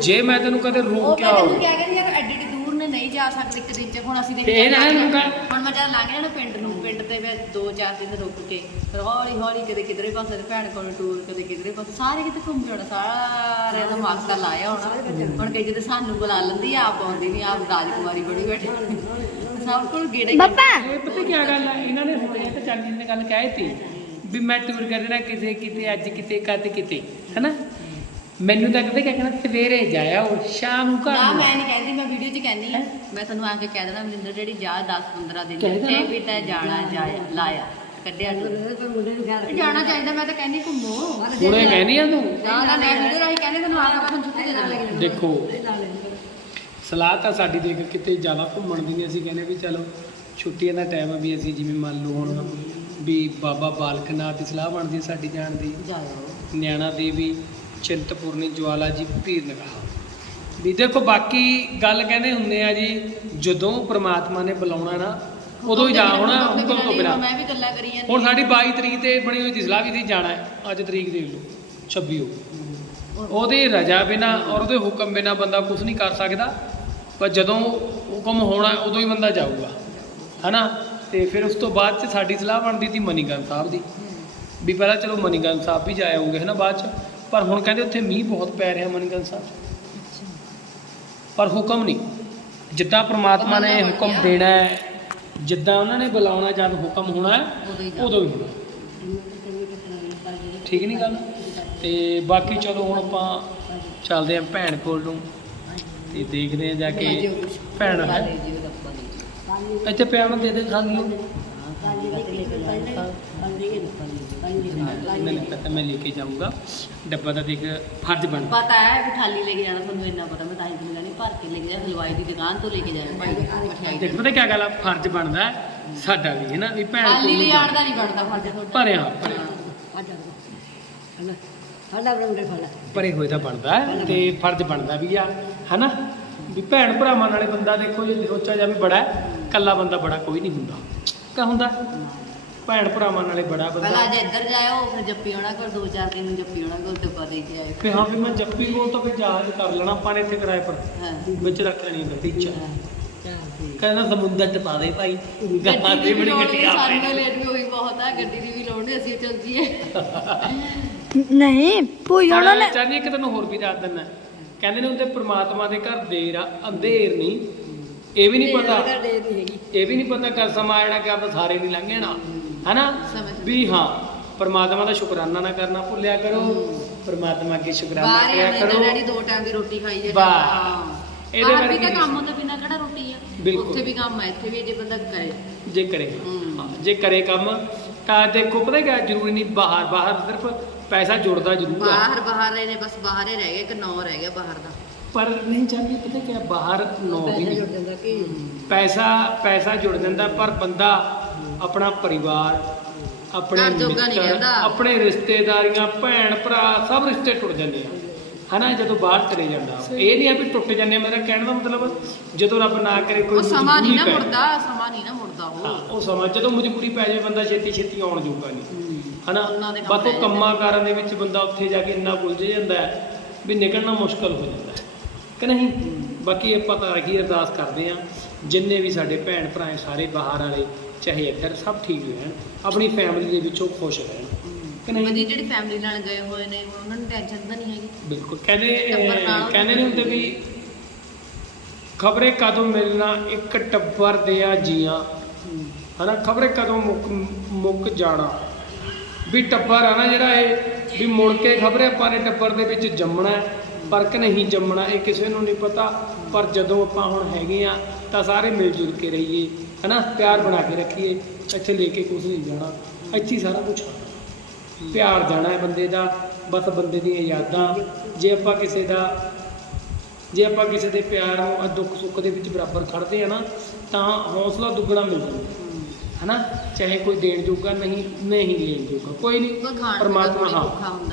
ਜੇ ਮੈਂ ਤੈਨੂੰ ਕਦੇ ਉਹ ਰੋਕਿਆ ਕਹਿੰਦੇ ਹੋਵੇ। ਤੂੰ ਕਿਆ ਕਹਿੰਦੀ ਯਾਰ ਐਡੀ ਐਡੀ ਦੂਰ ਨੇ ਨਹੀਂ ਜਾ ਸਕਦੇ ਇੱਕ ਦਿਨ ਚ ਹੁਣ ਅਸੀਂ ਤੇ ਇਹ ਨਾ ਇਹਨੂੰ ਕਹਿ- ਹੁਣ ਮੈਂ ਜਦ ਲੰਘ ਜਾਣਾ ਪਿੰਡ ਨੂੰ ਪਿੰਡ ਤੇ ਮੈਂ ਦੋ ਚਾਰ ਦਿਨ ਰੁਕ ਕੇ ਫਿਰ ਹੌਲੀ ਹੌਲੀ ਕਦੇ ਕਿਧਰੇ ਪਾਸੇ ਤੇ ਭੈਣ ਕੋਲ ਟੂਰ ਕਦੇ ਕਿਧਰੇ ਪਾਸੇ ਸਾਰੇ ਕਿਤੇ ਘੁੰਮ ਜਾਣਾ ਸਾਰਿਆਂ ਦਾ ਮਕਸਦ ਲਾਇਆ ਹੋਣਾ। ਹੁਣ ਕਈ ਜਦੋਂ ਸਾਨੂੰ ਬੁਲਾ ਲੈਂਦੀ ਆ ਆਪ ਆਉਂਦੀ ਨਹੀਂ ਆਪ ਰਾਜਕੁਮਾਰੀ ਬੜੀ ਬੈਠੀ ਸਭ ਕੋਲ ਗੇੜੇ ਪਾਪਾ ਇਹ ਪਤਾ ਕੀ ਗੱਲ ਆ? ਇਹਨਾਂ ਨੇ ਹੁਣੇ ਤਾਂ ਚਾਂਦੀ ਨੇ ਗੱਲ ਕਹਿ ਤੀ ਵੀ ਮੈਂ ਟੂਰ ਕਰਨਾ ਕਿਸੇ ਕਿਤੇ ਅੱਜ ਕਿਤੇ ਕਦ ਕਿਤੇ ਹੈਨਾ? ਮੈਨੂੰ ਤਾਂ ਕਦੇ ਕਹਿਣਾ ਸਵੇਰੇ ਜਾਇਆ ਉਹ ਸ਼ਾਮ ਨੂੰ ਘਰ ਨਾ ਨੂੰ ਮੈਂ ਨਹੀਂ ਕਹਿੰਦੀ ਮੈਂ ਵੀਡੀਓ 'ਚ ਕਹਿੰਦੀ ਆ। ਮੈਂ ਤੁਹਾਨੂੰ ਆ ਕੇ ਕਹਿ ਦੇਣਾ ਮਨਿੰਦਰ ਜਿਹੜੀ ਜਾ 10 15 ਦਿਨ ਕਹਿ ਦੇਣਾ। ਤੇ ਵੀ ਤਾਂ ਜਾਣਾ ਜਾਇਆ ਲਾਇਆ ਕੱਢਿਆ ਟੂਰ ਜਾਣਾ ਚਾਹੀਦਾ ਮੈਂ ਤਾਂ ਕਹਿੰਦੀ ਘੁੰਮੋ। ਹੁਣੇ ਕਹਿਨੀ ਆ ਤੂੰ? ਨਾ ਨਾ ਮੈਂ ਵੀਡੀਓ ਰਾਹੀਂ ਕਹਿੰਦੇ ਤੁਹਾਨੂੰ ਆ ਕੇ ਤੁਹਾਨੂੰ ਛੁੱਟੀ ਦੇ ਦਾਂਗੇ ਦੇਖੋ ਸਲਾਹ ਤਾਂ ਸਾਡੀ ਦੇਖ ਕਿਤੇ ਜ਼ਿਆਦਾ ਘੁੰਮਣ ਦੀ ਨਹੀਂ ਅਸੀਂ ਕਹਿੰਦੇ ਵੀ ਚਲੋ ਛੁੱਟੀਆਂ ਦਾ ਟਾਈਮ ਆ ਵੀ ਅਸੀਂ ਜਿਵੇਂ ਮੰਨ ਲਓ ਹੁਣ ਵੀ ਬਾਬਾ ਬਾਲਕ ਨਾਥ ਦੀ ਸਲਾਹ ਬਣਦੀ ਹੈ ਸਾਡੀ ਜਾਣ ਦੀ। ਨਿਆਣਾ ਦੇਵੀ ਚਿੰਤਪੁਰਨੀ ਜਵਾਲਾ ਜੀ ਭੀਰ ਨਗਾਹ। ਵੀ ਦੇਖੋ ਬਾਕੀ ਗੱਲ ਕਹਿੰਦੇ ਹੁੰਦੇ ਆ ਜੀ ਜਦੋਂ ਪ੍ਰਮਾਤਮਾ ਨੇ ਬੁਲਾਉਣਾ ਨਾ ਉਦੋਂ ਹੀ ਜਾ ਹੋਣਾ ਹੁਕਮ ਤੋਂ ਬਿਨਾਂ। ਮੈਂ ਵੀ ਗੱਲਾਂ ਕਰੀ ਜਾਂਦੀ ਹੁਣ ਸਾਡੀ 22 ਤਰੀਕ ਤੇ ਬਣੀ ਹੋਈ ਸਲਾਹ ਵੀ ਸੀ ਜਾਣਾ ਹੈ ਅੱਜ ਤਰੀਕ ਦੇਖ ਲਓ 26 ਹੋ ਉਹਦੇ ਰਜਾ ਬਿਨਾ ਔਰ ਉਹਦੇ ਹੁਕਮ ਬਿਨਾ ਬੰਦਾ ਕੁਝ ਨਹੀਂ ਕਰ ਸਕਦਾ ਪਰ ਜਦੋਂ ਹੁਕਮ ਹੋਣਾ ਉਦੋਂ ਹੀ ਬੰਦਾ ਜਾਊਗਾ। ਹਨਾ? ਤੇ ਫਿਰ ਉਸ ਤੋਂ ਬਾਅਦ ਚ ਸਾਡੀ ਸਲਾਹ ਬਣਦੀ ਸੀ ਮਨੀਗਨ ਸਾਹਿਬ ਦੀ। ਵੀ ਪਹਿਲਾਂ ਚਲੋ ਮਨੀਗਨ ਸਾਹਿਬ ਵੀ ਜਾ ਆਉਂਗੇ ਹਨਾ ਬਾਅਦ ਚ? ਪਰ ਹੁਣ ਕਹਿੰਦੇ ਉੱਥੇ ਮੀਂਹ ਬਹੁਤ ਪੈ ਰਿਹਾ ਮਨੀਗਨ ਸਾਹਿਬ। ਪਰ ਹੁਕਮ ਨਹੀਂ। ਜਿੱਦਾਂ ਪ੍ਰਮਾਤਮਾ ਨੇ ਹੁਕਮ ਦੇਣਾ ਹੈ ਜਿੱਦਾਂ ਉਹਨਾਂ ਨੇ ਬੁਲਾਉਣਾ ਜਦ ਹੁਕਮ ਹੋਣਾ ਉਦੋਂ ਹੀ ਹੋਣਾ। ਠੀਕ ਨਹੀਂ ਗੱਲ? ਤੇ ਬਾਕੀ ਚਲੋ ਹੁਣ ਆਪਾਂ ਚੱਲਦੇ ਆਂ ਭੈਣ ਕੋਲ ਨੂੰ ਤੇ ਦੇਖਦੇ ਆਂ ਜਾ ਕੇ ਭੈਣ ਇੱਥੇ ਪਿਆ ਉਹਨਾਂ ਦੇ ਦੇ ਖਾ ਲਿਓ ਇਹਨਾਂ ਨੇ ਪਤਾ ਮੈਂ ਲੈ ਕੇ ਜਾਊਂਗਾ ਡੱਬਾ ਤਾਂ ਦੇਖ ਫਰਜ਼ ਬਣਦਾ। ਪਤਾ ਹੈ ਵੀ ਖਾਲੀ ਲੈ ਕੇ ਜਾਣਾ ਤੁਹਾਨੂੰ ਇੰਨਾ ਪਤਾ ਮੈਂ ਤਾਂ ਹੀ ਤੁਹਾਨੂੰ ਕਹਿੰਦੀ ਭਰ ਕੇ ਲੈ ਕੇ ਜਾ ਹਲਵਾਈ ਦੀ ਦੁਕਾਨ ਤੋਂ ਲੈ ਕੇ ਜਾਣਾ। ਭਾਈ ਮਠਿਆਈ ਦੇਖ ਪਤਾ ਕੀ ਗੱਲ ਆ ਫਰਜ਼ ਬਣਦਾ ਹੈ ਸਾਡਾ ਵੀ ਹੈ ਨਾ ਵੀ ਭੈਣ ਖਾਲੀ ਕੋਲ ਲੈ ਨੂੰ ਜਾਣ ਜਾਣਾ। ਦਾ ਨਹੀਂ ਬਣਦਾ ਫਰਜ਼ ਤੁਹਾਡਾ। ਭਰਿਆ ਭਰਿਆ। ਸਾਡਾ ਬਰਮਡੇ ਫੜਾ ਭਰੇ ਹੋਏ ਤਾਂ ਬਣਦਾ ਹੈ ਤੇ ਫਰਜ਼ ਬਣਦਾ ਵੀ ਆ ਹਨਾ? ਵੀ ਭੈਣ ਭਰਾਵਾਂ ਨਾਲੇ ਬੰਦਾ ਦੇਖੋ ਜੇ ਸੋਚਿਆ ਜਾਵੇ ਬੜਾ ਹੈ, ਇਕੱਲਾ ਬੰਦਾ ਬੜਾ ਕੋਈ ਨਹੀਂ ਹੁੰਦਾ। ਕਾ ਹੁੰਦਾ? ਭੈਣ ਭਰਾਵਾਂ ਨਾਲੇ ਬੜਾ ਪਹਿਲਾਂ ਬੰਦਾ ਅੱਜ ਇੱਧਰ ਜਾਇਓ ਫਿਰ ਜੱਪੀ ਆਉਣਾ ਕੋਲ ਦੋ ਚਾਰ ਦਿਨ ਜੱਪੀ ਆਉਣਾ ਕੋਲ ਡੱਬਾ ਦੇ ਕੇ ਆਇਓ ਵੀ ਹਾਂ ਵੀ ਮੈਂ ਜੱਪੀ ਕੋਲ ਤਾਂ ਵੀ ਜਹਾਜ਼ ਕਰ ਲੈਣਾ ਆਪਾਂ ਨੇ ਇੱਥੇ ਕਿਰਾਏ ਪਰ। ਹਾਂ। ਵਿੱਚ ਰੱਖ ਲੈਣੀ ਗੱਡੀ ਚ। ਕਹਿੰਦਾ ਸਮੁੰਦਰ ਚ ਪਾ ਦੇ ਭਾਈ। ਗੱਡੀ ਤੇ ਦੀ ਵੀ ਬੜੀ ਲੋੜ ਗੱਡੀ ਨਹੀਂ ਆ ਸਾਨੂੰ ਲੇਟ ਵੀ ਹੋਈ ਬਹੁਤ ਆ ਗੱਡੀ ਦੀ ਵੀ ਲੋੜ ਨਹੀਂ ਅਸੀਂ ਚੱਲ ਜੀਏ। ਨਹੀਂ ਭੂਈ ਉਹਨਾਂ ਨੇ ਚਾਹਨੀ ਇੱਕ ਤੈਨੂੰ ਹੋਰ ਵੀ ਦੱਸ ਦਿੰਦਾ। ਕਹਿੰਦੇ ਨੇ ਉਹਦੇ ਪ੍ਰਮਾਤਮਾ ਦੇ ਘਰ ਦੇਰ ਆ ਅੰਧੇਰ ਨਹੀਂ। ਇਹ ਵੀ ਨਹੀਂ ਪਤਾ। ਇਹ ਵੀ ਨਹੀਂ ਪਤਾ ਕਦ ਸਮਾਂ ਆਣਾ ਕਿ ਆਪਾਂ ਸਾਰੇ ਨਹੀਂ ਲੰਘ ਜਾਣਾ ਹਨਾ। ਵੀ ਹਾਂ ਪ੍ਰਮਾਤਮਾ ਦਾ ਸ਼ੁਕਰਾਨਾ ਨਾ ਕਰਨਾ ਭੁੱਲਿਆ ਕਰੋ। ਪ੍ਰਮਾਤਮਾ ਅੱਗੇ ਸ਼ੁਕਰਾਨਾ ਕਰਿਆ ਕਰੋ। ਡੈਡੀ ਦੋ ਟਾਈਮ ਦੀ ਰੋਟੀ ਖਾਈ ਜੇ ਵਾਹ। ਇਹਦੇ ਵੀ ਰੀਸ। ਕੰਮ ਤੋਂ ਬਿਨਾਂ ਕਿਹੜਾ ਰੋਟੀ ਆ। ਉੱਥੇ ਵੀ ਕੰਮ ਹੈ ਇੱਥੇ ਵੀ ਜੇ ਬੰਦਾ ਕਰੇ। ਜੇ ਕਰੇ। ਜੇ ਕਰੇ ਕੰਮ ਤਾਂ ਦੇਖੋ ਪਤਾ ਕਿਆ ਜ਼ਰੂਰੀ ਨਹੀਂ ਬਾਹਰ ਬਾਹਰ ਸਿਰਫ ਪੈਸਾ ਜੁੜਦਾ ਜ਼ਰੂਰ ਆ। ਬਾਹਰ ਬਾਹਰ ਰਹੇ ਨੇ ਬਸ ਬਾਹਰ ਹੀ ਰਹਿ ਗਏ ਇੱਕ ਨੌ ਰਹਿ ਗਿਆ ਬਾਹਰ ਦਾ। ਪਰ ਨਹੀਂ ਚਾਹੁੰਦੀ ਪਤਾ ਕਿ ਬਾਹਰ ਨੌ ਵੀ ਪੈਸੇ ਨਹੀਂ। ਜੁੜ ਜਾਂਦਾ ਕਿ ਪੈਸਾ ਪੈਸਾ ਜੁੜ ਜਾਂਦਾ ਪਰ ਬੰਦਾ ਆਪਣਾ ਪਰਿਵਾਰ ਆਪਣੇ ਮਿੱਤਰ। ਆਪਣੇ ਰਿਸ਼ਤੇਦਾਰੀਆਂ ਭੈਣ ਭਰਾ ਸਭ ਰਿਸ਼ਤੇ ਟੁੱਟ ਜਾਂਦੇ ਆ। ਹਨਾ ਜਦੋਂ ਬਾਹਰ ਚਲੇ ਜਾਂਦਾ। ਇਹ ਨਹੀਂ ਆ ਵੀ ਟੁੱਟ ਜਾਂਦੇ ਮੇਰਾ ਕਹਿਣ ਦਾ ਮਤਲਬ ਜਦੋਂ ਰੱਬ ਨਾ ਕਰੇ ਕੋਈ ਉਹ ਸਮਾਂ ਨਹੀਂ ਨਾ ਮੁੜਦਾ ਸਮਾਂ ਨਹੀਂ ਨਾ ਮੁੜਦਾ ਉਹ। ਉਹ ਸਮਾਂ ਜਦੋਂ ਮਜਬੂਰੀ ਪੈ ਜਾਵੇ ਬੰਦਾ ਛੇਤੀ ਛੇਤੀ ਆਉਣ ਜੋਗਾ ਨਹੀਂ। ਹਨਾ ਬਸ ਉਹ ਕੰਮਾਂ ਕਾਰਾਂ ਦੇ ਵਿੱਚ ਬੰਦਾ ਉੱਥੇ ਜਾ ਕੇ ਇੰਨਾ ਉਲਝ ਜਾਂਦਾ ਵੀ ਨਿਕਲਣਾ ਮੁਸ਼ਕਲ ਹੋ ਜਾਂਦਾ ਕਿ ਨਹੀਂ? ਬਾਕੀ ਆਪਾਂ ਤਾਂ ਇਹੀ ਅਰਦਾਸ ਕਰਦੇ ਆ ਜਿੰਨੇ ਵੀ ਸਾਡੇ ਭੈਣ ਭਰਾ ਸਾਰੇ ਬਾਹਰ ਵਾਲੇ ਚਾਹੇ ਇੱਧਰ ਸਭ ਠੀਕ ਰਹਿਣ ਆਪਣੀ ਫੈਮਿਲੀ ਦੇ ਵਿੱਚੋਂ ਖੁਸ਼ ਰਹਿਣ। ਕਿ ਵਧੀਆ ਨਹੀਂ ਜਿਹੜੀ ਫੈਮਿਲੀ ਨਾਲ ਗਏ ਹੋਏ ਨੇ ਉਹਨਾਂ ਨੂੰ ਟੈਨਸ਼ਨ ਤਾਂ ਨਹੀਂ ਹੈਗੀ? ਬਿਲਕੁਲ। ਕਹਿੰਦੇ ਕਹਿੰਦੇ ਨਹੀਂ ਹੁੰਦੇ ਵੀ ਖਬਰੇ ਕਦੋਂ ਮਿਲਣਾ ਇੱਕ ਟੱਬਰ ਦੇ ਆ ਜੀਆਂ। ਹਨਾ? ਖਬਰੇ ਕਦੋਂ ਮੁੱਕ ਮੁੱਕ ਜਾਣਾ? ਵੀ ਟੱਬਰ ਆ ਨਾ ਜਿਹੜਾ ਇਹ ਵੀ ਮੁੜ ਕੇ ਖਬਰੇ ਆਪਾਂ ਨੇ ਟੱਬਰ ਦੇ ਵਿੱਚ ਜੰਮਣਾ ਹੈ, ਨਹੀਂ ਜੰਮਣਾ ਇਹ ਕਿਸੇ ਨੂੰ ਨਹੀਂ ਪਤਾ ਪਰ ਜਦੋਂ ਆਪਾਂ ਹੁਣ ਹੈਗੇ ਆ ਤਾਂ ਸਾਰੇ ਮਿਲ ਜੁਲ ਕੇ ਰਹੀਏ ਹਨਾ? ਪਿਆਰ ਬਣਾ ਕੇ ਰੱਖੀਏ ਇੱਥੇ ਲੈ ਕੇ ਕੁਝ ਨਹੀਂ ਜਾਣਾ ਇੱਥੇ ਸਾਰਾ ਕੁਝ ਪਿਆਰ ਜਾਣਾ ਹੈ ਬੰਦੇ ਦਾ ਬਸ ਬੰਦੇ ਦੀਆਂ ਯਾਦਾਂ ਜੇ ਆਪਾਂ ਕਿਸੇ ਦਾ ਜੇ ਆਪਾਂ ਕਿਸੇ ਦੇ ਪਿਆਰ ਨੂੰ ਦੁੱਖ ਸੁੱਖ ਦੇ ਵਿੱਚ ਬਰਾਬਰ ਖੜਦੇ ਆ ਨਾ ਤਾਂ ਹੌਸਲਾ ਦੁੱਗਣਾ ਮਿਲ ਜਾਂਦਾ। ਹਨਾ? ਚਾਹੇ ਕੋਈ ਦੇਣ ਜੋਗਾ ਨਹੀਂ ਨਹੀਂ ਲੈਣ ਜੋਗਾ। ਕੋਈ ਨਹੀਂ ਪਰਮਾਤਮਾ ਹਾਂ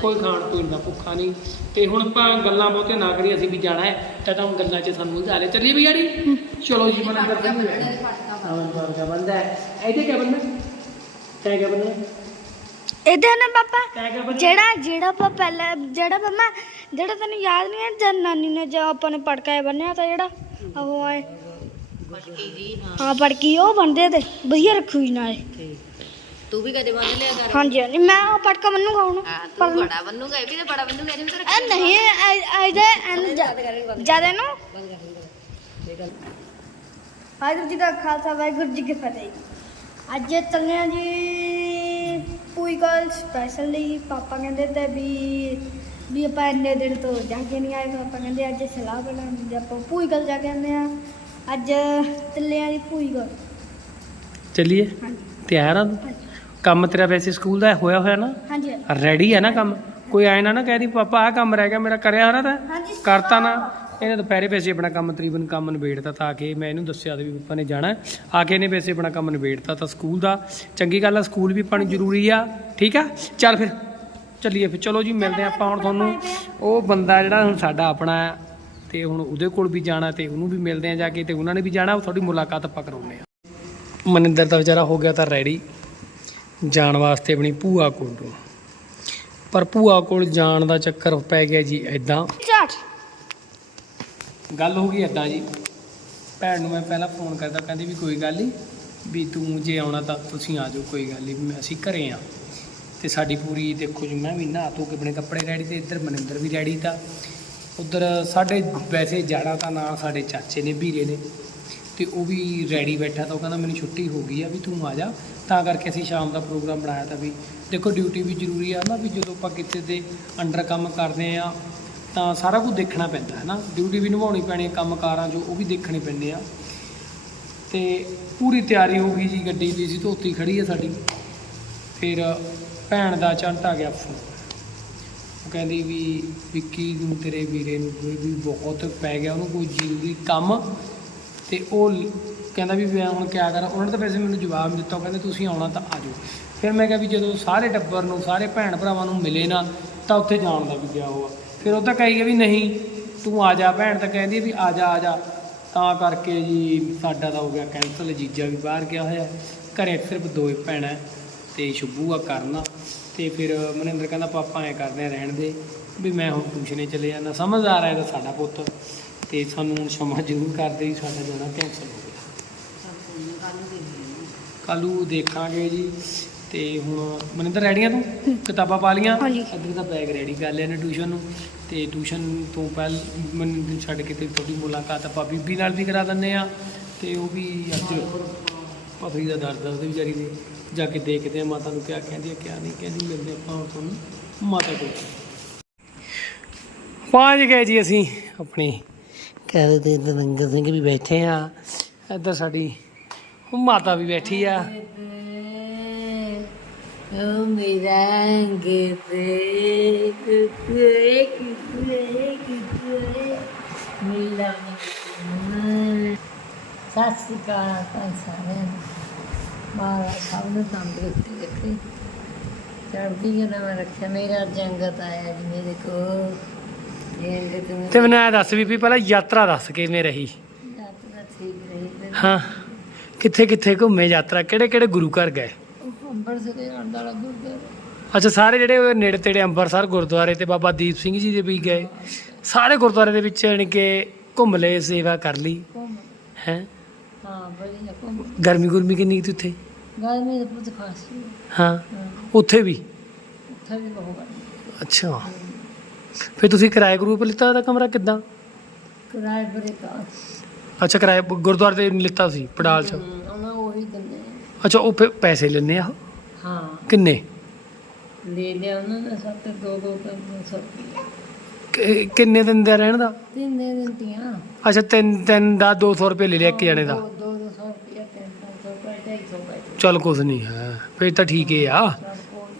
ਕੋਈ ਖਾਣ ਪੀਣ ਦਾ ਭੁੱਖਾ ਨਹੀਂ। ਤੇ ਹੁਣ ਆਪਾਂ ਗੱਲਾਂ ਬਹੁਤੇ ਨਾ ਕਰੀਏ ਅਸੀਂ ਵੀ ਜਾਣਾ ਹੈ ਤਾਂ ਤਾਂ ਗੱਲਾਂ 'ਚ ਸਾਨੂੰ ਉਧਾਰੇ ਚੱਲੀਏ ਵੀ ਯਾਰੀ ਚਲੋ ਜੀ ਮਨ ਹੋਇਆ ਹਾਂ ਦਾ ਬੰਦਾ ਹੈ? ਇਹਦੇ ਕਿਆ ਬੰਦਾ? ਕਿਆ ਕਿਆ ਬੰਦਾ ਇਹਦੇ ਨਾ ਪਾਪਾ ਜਿਹੜਾ ਜਿਹੜਾ ਆਪਾਂ ਪਹਿਲਾਂ ਜਿਹੜਾ ਮੰਮਾ ਜਿਹੜਾ ਤੈਨੂੰ ਯਾਦ ਨਹੀਂ ਹੈ ਜਦ ਨਾਨੀ ਨੇ ਜੋ ਆਪਾਂ ਨੇ ਪੜਕਾਏ ਬੰਨਿਆ ਤਾਂ ਜਿਹੜਾ ਉਹ ਆਏ। ਜੀ ਹਾਂ। ਹਾਂ ਉਹ ਬੰਦੇ ਤੇ ਵਧੀਆ ਰੱਖੂ ਜੀ ਨਾਲੇ। ਤੂੰ ਵੀ ਕਦੇ ਬੰਨ ਲਿਆ ਕਰ। ਹਾਂਜੀ ਹਾਂਜੀ ਮੈਂ ਉਹ ਪਟਕਾ ਬੰਨੂਗਾ ਹੁਣ। ਹਾਂ ਪਰ ਤੂੰ ਬੜਾ ਬੰਨੂਗਾ ਇਹ ਵੀ ਤਾਂ ਬੜਾ ਬੰਨੂਗਾ ਇਹਦੇ ਵੀ ਤਾਂ ਇਹ ਨਹੀਂ ਇਹਦੇ ਇਹਦੇ ਜ਼ਿਆਦਾ ਨੂੰ। ਵਾਹਿਗੁਰੂ ਜੀ ਦਾ ਖਾਲਸਾ ਵਾਹਿਗੁਰੂ ਜੀ ਕੀ ਫਤਿਹ। ਅੱਜ ਚੱਲੇ ਜੀ ਪੂਈ ਕਾਲ ਸਪੈਸ਼ਲ ਲਈ। ਪਾਪਾ ਕਹਿੰਦੇ ਤੇ ਵੀ ਵੀ ਆਪਾਂ ਇੰਨੇ ਦਿਨ ਤੋਂ ਜਾ ਕੇ ਨਹੀਂ ਆਏ ਪਾਪਾ ਕਹਿੰਦੇ ਅੱਜ ਸਲਾਹ ਬਣਾਉਣੀ ਤੇ ਆਪਾਂ ਪੂਈ ਕਾਲ ਜਾ ਕੇ ਆਉਂਦੇ ਆ। ਅੱਜ ਚੱਲੇ ਆ ਜੀ ਪੂਈ ਕਾਲ ਚੱਲੀਏ? ਹਾਂਜੀ। ਤਿਆਰ ਆ ਤੂੰ? ਹਾਂਜੀ। ਕੰਮ ਤੇਰਾ ਵੈਸੇ ਸਕੂਲ ਦਾ ਹੋਇਆ ਹੋਇਆ ਨਾ? ਹਾਂਜੀ। ਰੈਡੀ ਹੈ ਨਾ ਕੰਮ? ਕੋਈ ਆਏ ਨਾ ਨਾ ਕਹਿ ਦੀ ਪਾਪਾ ਆਹ ਕੰਮ ਰਹਿ ਗਿਆ ਮੇਰਾ ਕਰਿਆ ਹੋਣਾ ਤਾਂ। ਹਾਂਜੀ ਕਰਤਾ ਨਾ। ਇਹਨੇ ਦੁਪਹਿਰੇ ਵੈਸੇ ਆਪਣਾ ਕੰਮ ਤਕਰੀਬਨ ਕੰਮ ਨਿਬੇੜਤਾ ਤਾਂ ਆ ਕੇ ਮੈਂ ਇਹਨੂੰ ਦੱਸਿਆ ਤੇ ਵੀ ਪਾਪਾ ਨੇ ਜਾਣਾ। ਹੈ। ਆ ਕੇ ਇਹਨੇ ਵੈਸੇ ਆਪਣਾ ਕੰਮ ਨਿਬੇੜਤਾ ਤਾਂ ਸਕੂਲ ਦਾ। ਚੰਗੀ ਗੱਲ ਆ ਸਕੂਲ ਵੀ ਪਾਣੀ ਜ਼ਰੂਰੀ ਆ। ਠੀਕ ਆ? ਚੱਲ ਫਿਰ। ਚੱਲੀਏ ਫਿਰ। ਚਲੋ ਜੀ ਮਿਲਦੇ ਆਪਾਂ ਹੁਣ ਤੁਹਾਨੂੰ। ਉਹ ਬੰਦਾ ਜਿਹੜਾ ਹੁਣ ਸਾਡਾ ਆਪਣਾ ਹੈ ਤੇ ਹੁਣ ਉਹਦੇ ਕੋਲ ਵੀ ਜਾਣਾ ਤੇ ਉਹਨੂੰ ਵੀ ਮਿਲਦੇ ਆ ਜਾ ਕੇ ਤੇ ਉਹਨਾਂ ਨੇ ਵੀ ਜਾਣਾ ਉਹ ਤੁਹਾਡੀ ਮੁਲਾਕਾਤ ਆਪਾਂ ਕਰਾਉਂਦੇ ਆ। ਮਨਿੰਦਰ ਦਾ ਵਿਚਾਰਾ ਹੋ ਗਿਆ ਤਾਂ ਰੈਡੀ ਜਾਣ ਵਾਸਤੇ ਆਪਣੀ ਭੂਆ ਕੋਲ ਨੂੰ ਪਰ ਭੂਆ ਕੋਲ ਜਾਣ ਦਾ ਚੱਕਰ ਪੈ ਗਿਆ ਜੀ ਐਦਾਂ ਗੱਲ ਹੋ ਗਈ ਐਦਾਂ ਜੀ। ਭੈਣ ਨੂੰ ਮੈਂ ਪਹਿਲਾਂ ਫੋਨ ਕਰਦਾ ਕਹਿੰਦੀ ਵੀ ਕੋਈ ਗੱਲ ਨਹੀਂ ਵੀ ਤੂੰ ਜੇ ਆਉਣਾ ਤਾਂ ਤੁਸੀਂ ਆ ਜਾਓ ਕੋਈ ਗੱਲ ਨਹੀਂ ਅਸੀਂ ਘਰੇ ਆ। ਤੇ ਸਾਡੀ ਪੂਰੀ ਦੇਖੋ ਜੀ ਮੈਂ ਵੀ ਨਹਾ ਧੋ ਕੇ ਆਪਣੇ ਕੱਪੜੇ ਰੈਡੀ ਤੇ ਇੱਧਰ ਮਨਿੰਦਰ ਵੀ ਰੈਡੀ ਤਾਂ। ਉਧਰ ਸਾਡੇ ਵੈਸੇ ਜਾਣਾ ਤਾਂ ਨਾਲ ਸਾਡੇ ਚਾਚੇ ਨੇ, ਵੀਰੇ ਨੇ, ਤੇ ਉਹ ਵੀ ਰੈਡੀ ਬੈਠਾ ਤਾਂ ਉਹ ਕਹਿੰਦਾ ਮੈਨੂੰ ਛੁੱਟੀ ਹੋ ਗਈ ਆ ਵੀ ਤੂੰ ਆ ਜਾ। ਤਾਂ ਕਰਕੇ ਅਸੀਂ ਸ਼ਾਮ ਦਾ ਪ੍ਰੋਗਰਾਮ ਬਣਾਇਆ ਤਾਂ ਵੀ ਦੇਖੋ ਡਿਊਟੀ ਵੀ ਜ਼ਰੂਰੀ ਆ ਨਾ ਵੀ ਜਦੋਂ ਆਪਾਂ ਕਿਤੇ ਦੇ ਅੰਡਰ ਕੰਮ ਕਰਦੇ ਆ, ਤਾਂ ਸਾਰਾ ਕੁਝ ਦੇਖਣਾ ਪੈਂਦਾ ਹੈ ਨਾ ਡਿਊਟੀ ਵੀ ਨਿਭਾਉਣੀ ਪੈਣੀ ਹੈ ਕੰਮਕਾਰਾਂ ਜੋ ਉਹ ਵੀ ਦੇਖਣੇ ਪੈਂਦੇ ਆ। ਤੇ ਪੂਰੀ ਤਿਆਰੀ ਹੋ ਗਈ ਜੀ, ਗੱਡੀ ਦੀ ਸੀ ਧੋਤੀ ਖੜੀ ਹੈ ਸਾਡੀ। ਫਿਰ ਭੈਣ ਦਾ ਝੰਟ ਆ ਗਿਆ ਫੋਨ ਕਹਿੰਦੀ ਵੀ, ਵਿੱਕੀ ਨੂੰ, ਤੇਰੇ ਵੀਰੇ ਨੂੰ ਕੋਈ ਵੀ ਬਹੁਤ ਪੈ ਗਿਆ, ਉਹਨੂੰ ਕੋਈ ਜ਼ਰੂਰੀ ਕੰਮ। ਤੇ ਉਹ ਕਹਿੰਦਾ ਵੀ ਮੈਂ ਹੁਣ ਕਿਆ ਕਰਾਂ, ਉਹਨਾਂ ਨੇ ਤਾਂ ਵੈਸੇ ਮੈਨੂੰ ਜਵਾਬ ਦਿੱਤਾ, ਉਹ ਕਹਿੰਦੇ ਤੁਸੀਂ ਆਉਣਾ ਤਾਂ ਆ ਜਾਓ। ਫਿਰ ਮੈਂ ਕਿਹਾ ਵੀ ਜਦੋਂ ਸਾਰੇ ਟੱਬਰ ਨੂੰ, ਸਾਰੇ ਭੈਣ ਭਰਾਵਾਂ ਨੂੰ ਮਿਲੇ ਨਾ, ਤਾਂ ਉੱਥੇ ਜਾਣ ਦਾ ਵੀ ਗਿਆ ਹੋਆ ਫਿਰ ਉਹ ਤਾਂ ਕਹੀ ਗਿਆ ਵੀ ਨਹੀਂ, ਤੂੰ ਆ ਜਾ, ਭੈਣ ਤਾਂ ਕਹਿੰਦੀ ਵੀ ਆ ਜਾ ਆ ਜਾ। ਤਾਂ ਕਰਕੇ ਜੀ ਸਾਡਾ ਤਾਂ ਹੋ ਗਿਆ ਕੈਂਸਲ ਜੀਜਾ ਵੀ ਬਾਹਰ ਗਿਆ ਹੋਇਆ। ਘਰੇ ਸਿਰਫ ਦੋ ਹੀ ਭੈਣਾਂ, ਤੇ ਸ਼ੁਭੂ ਆ ਕਰਨਾ। ਤੇ ਫਿਰ ਮਨਿੰਦਰ ਕਹਿੰਦਾ ਪਾਪਾ ਐ ਕਰਦੇ ਆ ਰਹਿਣ ਦੇ ਵੀ ਮੈਂ ਹੁਣ ਟਿਊਸ਼ਨੇ ਚਲੇ ਜਾਂਦਾ ਸਮਝਦਾਰ ਹੈ ਤਾਂ ਸਾਡਾ ਪੁੱਤ। ਤੇ ਸਾਨੂੰ ਹੁਣ ਸ਼ਮਾ ਜ਼ਰੂਰ ਕਰਦੇ ਜੀ ਸਾਡਾ ਜਾਣਾ ਕੈਂਸਲ ਹੋ ਗਿਆ। ਕੱਲੂ ਦੇਖਾਂਗੇ ਜੀ। ਤੇ ਹੁਣ ਮਨਿੰਦਰ ਰੈਡੀਆਂ ਤੂੰ? ਕਿਤਾਬਾਂ ਪਾ ਲੀਆਂ ਅੱਗੇ ਦਾ ਬੈਗ ਰੈਡੀ ਕਰ ਲਿਆ ਨੇ ਟਿਊਸ਼ਨ ਨੂੰ। ਤੇ ਟਿਊਸ਼ਨ ਤੋਂ ਪਹਿਲ ਮਨਿੰਦਰ ਛੱਡ ਕੇ ਤੇ ਤੁਹਾਡੀ ਮੁਲਾਕਾਤ ਆਪਾਂ ਬੀਬੀ ਨਾਲ ਵੀ ਕਰਾ ਦਿੰਨੇ ਆ। ਤੇ ਉਹ ਵੀ ਅੱਜ ਪਤਰੀ ਦਾ ਦਰਦ ਦਰਦ ਵਿਚਾਰੀ ਦੇ। ਜਾ ਕੇ ਦੇਖਦੇ ਆ, ਮਾਤਾ ਨੂੰ ਕਿਆ ਕਹਿੰਦੀ ਆ, ਕਿਆ ਨਹੀਂ ਕਹਿੰਦੀ, ਮਿਲਦੇ ਆਪਾਂ ਹੁਣ ਤੁਹਾਨੂੰ ਮਾਤਾ ਕੋਲ। ਪਹੁੰਚ ਗਏ ਜੀ ਅਸੀਂ ਆਪਣੀ ਘਰ ਦੇ ਦਰੰਗ ਸਿੰਘ ਵੀ ਬੈਠੇ ਆ। ਇੱਧਰ ਸਾਡੀ ਮਾਤਾ ਵੀ ਬੈਠੀ ਆ। ਓ ਮੇਰਾ ਅੰਗੇ ਤੇ ਕੁਕਰੇ ਕੁਕਰੇ ਕੁਕਰੇ ਮਿਲਦਾ ਸਤਿ ਸ਼੍ਰੀ ਅਕਾਲ ਸਾਰਿਆਂ ਨੂੰ। ਮਹਾਰਾਜ ਸਭ ਨੂੰ ਤੰਦਰੁਸਤੀ ਰੱਖੇ ਚੜ੍ਹਦੀ ਕਲਾ ਮੈਂ ਰੱਖਿਆ ਮੇਰਾ ਜੰਗਤ ਆਇਆ ਜੀ ਮੇਰੇ ਕੋਲ। ਇਹ ਤੇ ਤੇ ਮੈਨੂੰ ਇਹ ਦੱਸ ਬੀਬੀ ਪਹਿਲਾਂ ਯਾਤਰਾ ਦੱਸ ਕਿਵੇਂ ਰਹੀ। ਯਾਤਰਾ ਠੀਕ ਰਹੀ ਤੇ ਹਾਂ ਕਿੱਥੇ ਕਿੱਥੇ ਘੁੰਮੇ ਯਾਤਰਾ ਕਿਹੜੇ ਕਿਹੜੇ ਗੁਰੂ ਘਰ ਗਏ? ਉਹ ਅੰਬਰਸਰ ਦੇ ਅੰਡਾਲਾ ਗੁਰਦੁਆਰਾ। ਅੱਛਾ ਸਾਰੇ ਜਿਹੜੇ ਨੇੜੇ ਤੇੜੇ ਅੰਮ੍ਰਿਤਸਰ ਗੁਰਦੁਆਰੇ ਤੇ ਬਾਬਾ ਦੀਪ ਸਿੰਘ ਜੀ ਦੇ ਵੀ ਗਏ। ਸਾਰੇ ਗੁਰਦੁਆਰੇ ਦੇ ਵਿੱਚ ਯਾਨੀ ਕਿ ਘੁੰਮ ਲਏ ਸੇਵਾ ਕਰ ਲਈ। ਘੁੰਮ। ਹੈ? ਹਾਂ ਗਰਮੀ ਗੁਰਮੀ ਕਿੰਨੀ ਕੁ ਸੀ ਉੱਥੇ? ਗਰਮੀ ਦੇ ਪੁੱਤ ਖਾਸੀ ਹਾਂ ਹਾਂ। ਉੱਥੇ ਵੀ? ਉੱਥੇ ਵੀ ਬਹੁਤ ਗਰਮੀ। ਅੱਛਾ। ਫਿਰ ਤੁਸੀਂ ਕਿਰਾਏ ਗਰੂਪ ਲਿੱਤਾ ਉਹਦਾ ਕਮਰਾ ਕਿੱਦਾਂ? ਕਿਰਾਏ ਬਰੇ ਕਾ ਅੱਛਾ ਕਿਰਾਏ ਗੁਰਦੁਆਰੇ ਤੇ ਲਿੱਤਾ ਸੀ ਪੜਾਲ ਚ? ਉਹਨਾਂ ਉਹੀ ਦਿੰਦੇ ਆ। ਅੱਛਾ ਉਹ ਫਿਰ ਪੈਸੇ ਲੈਣੇ ਆ ਉਹ? ਹਾਂ। ਕਿੰਨੇ? ਲੈ ਲਿਆ ਉਹਨਾਂ ਨੇ ਸਭ ਤੇ ਦੋ ਦੋ ਤਿੰਨ ਸੌ ਰੁਪਏ ਕਿ- ਕਿੰਨੇ ਦਿਨ ਦਾ ਰਹਿਣ ਦਾ? ਤਿੰਨ ਦੇ ਦਿੰਦੀਆਂ ਅੱਛਾ ਤਿੰਨ ਤਿੰਨ ਦਾ 200 ਰੁਪਏ ਲੈ ਲਿਆ ਇੱਕ ਜਣੇ ਦਾ। ਦੋ ਦੋ ਸੌ ਰੁਪਏ ਤਿੰਨ ਤਿੰਨ ਸੌ ਰੁਪਏ ਢਾਈ ਸੌ ਰੁਪਏ। ਚੱਲ ਕੁਛ ਨਹੀਂ ਹੈ। ਫਿਰ ਤਾਂ ਠੀਕ ਹੀ ਆ।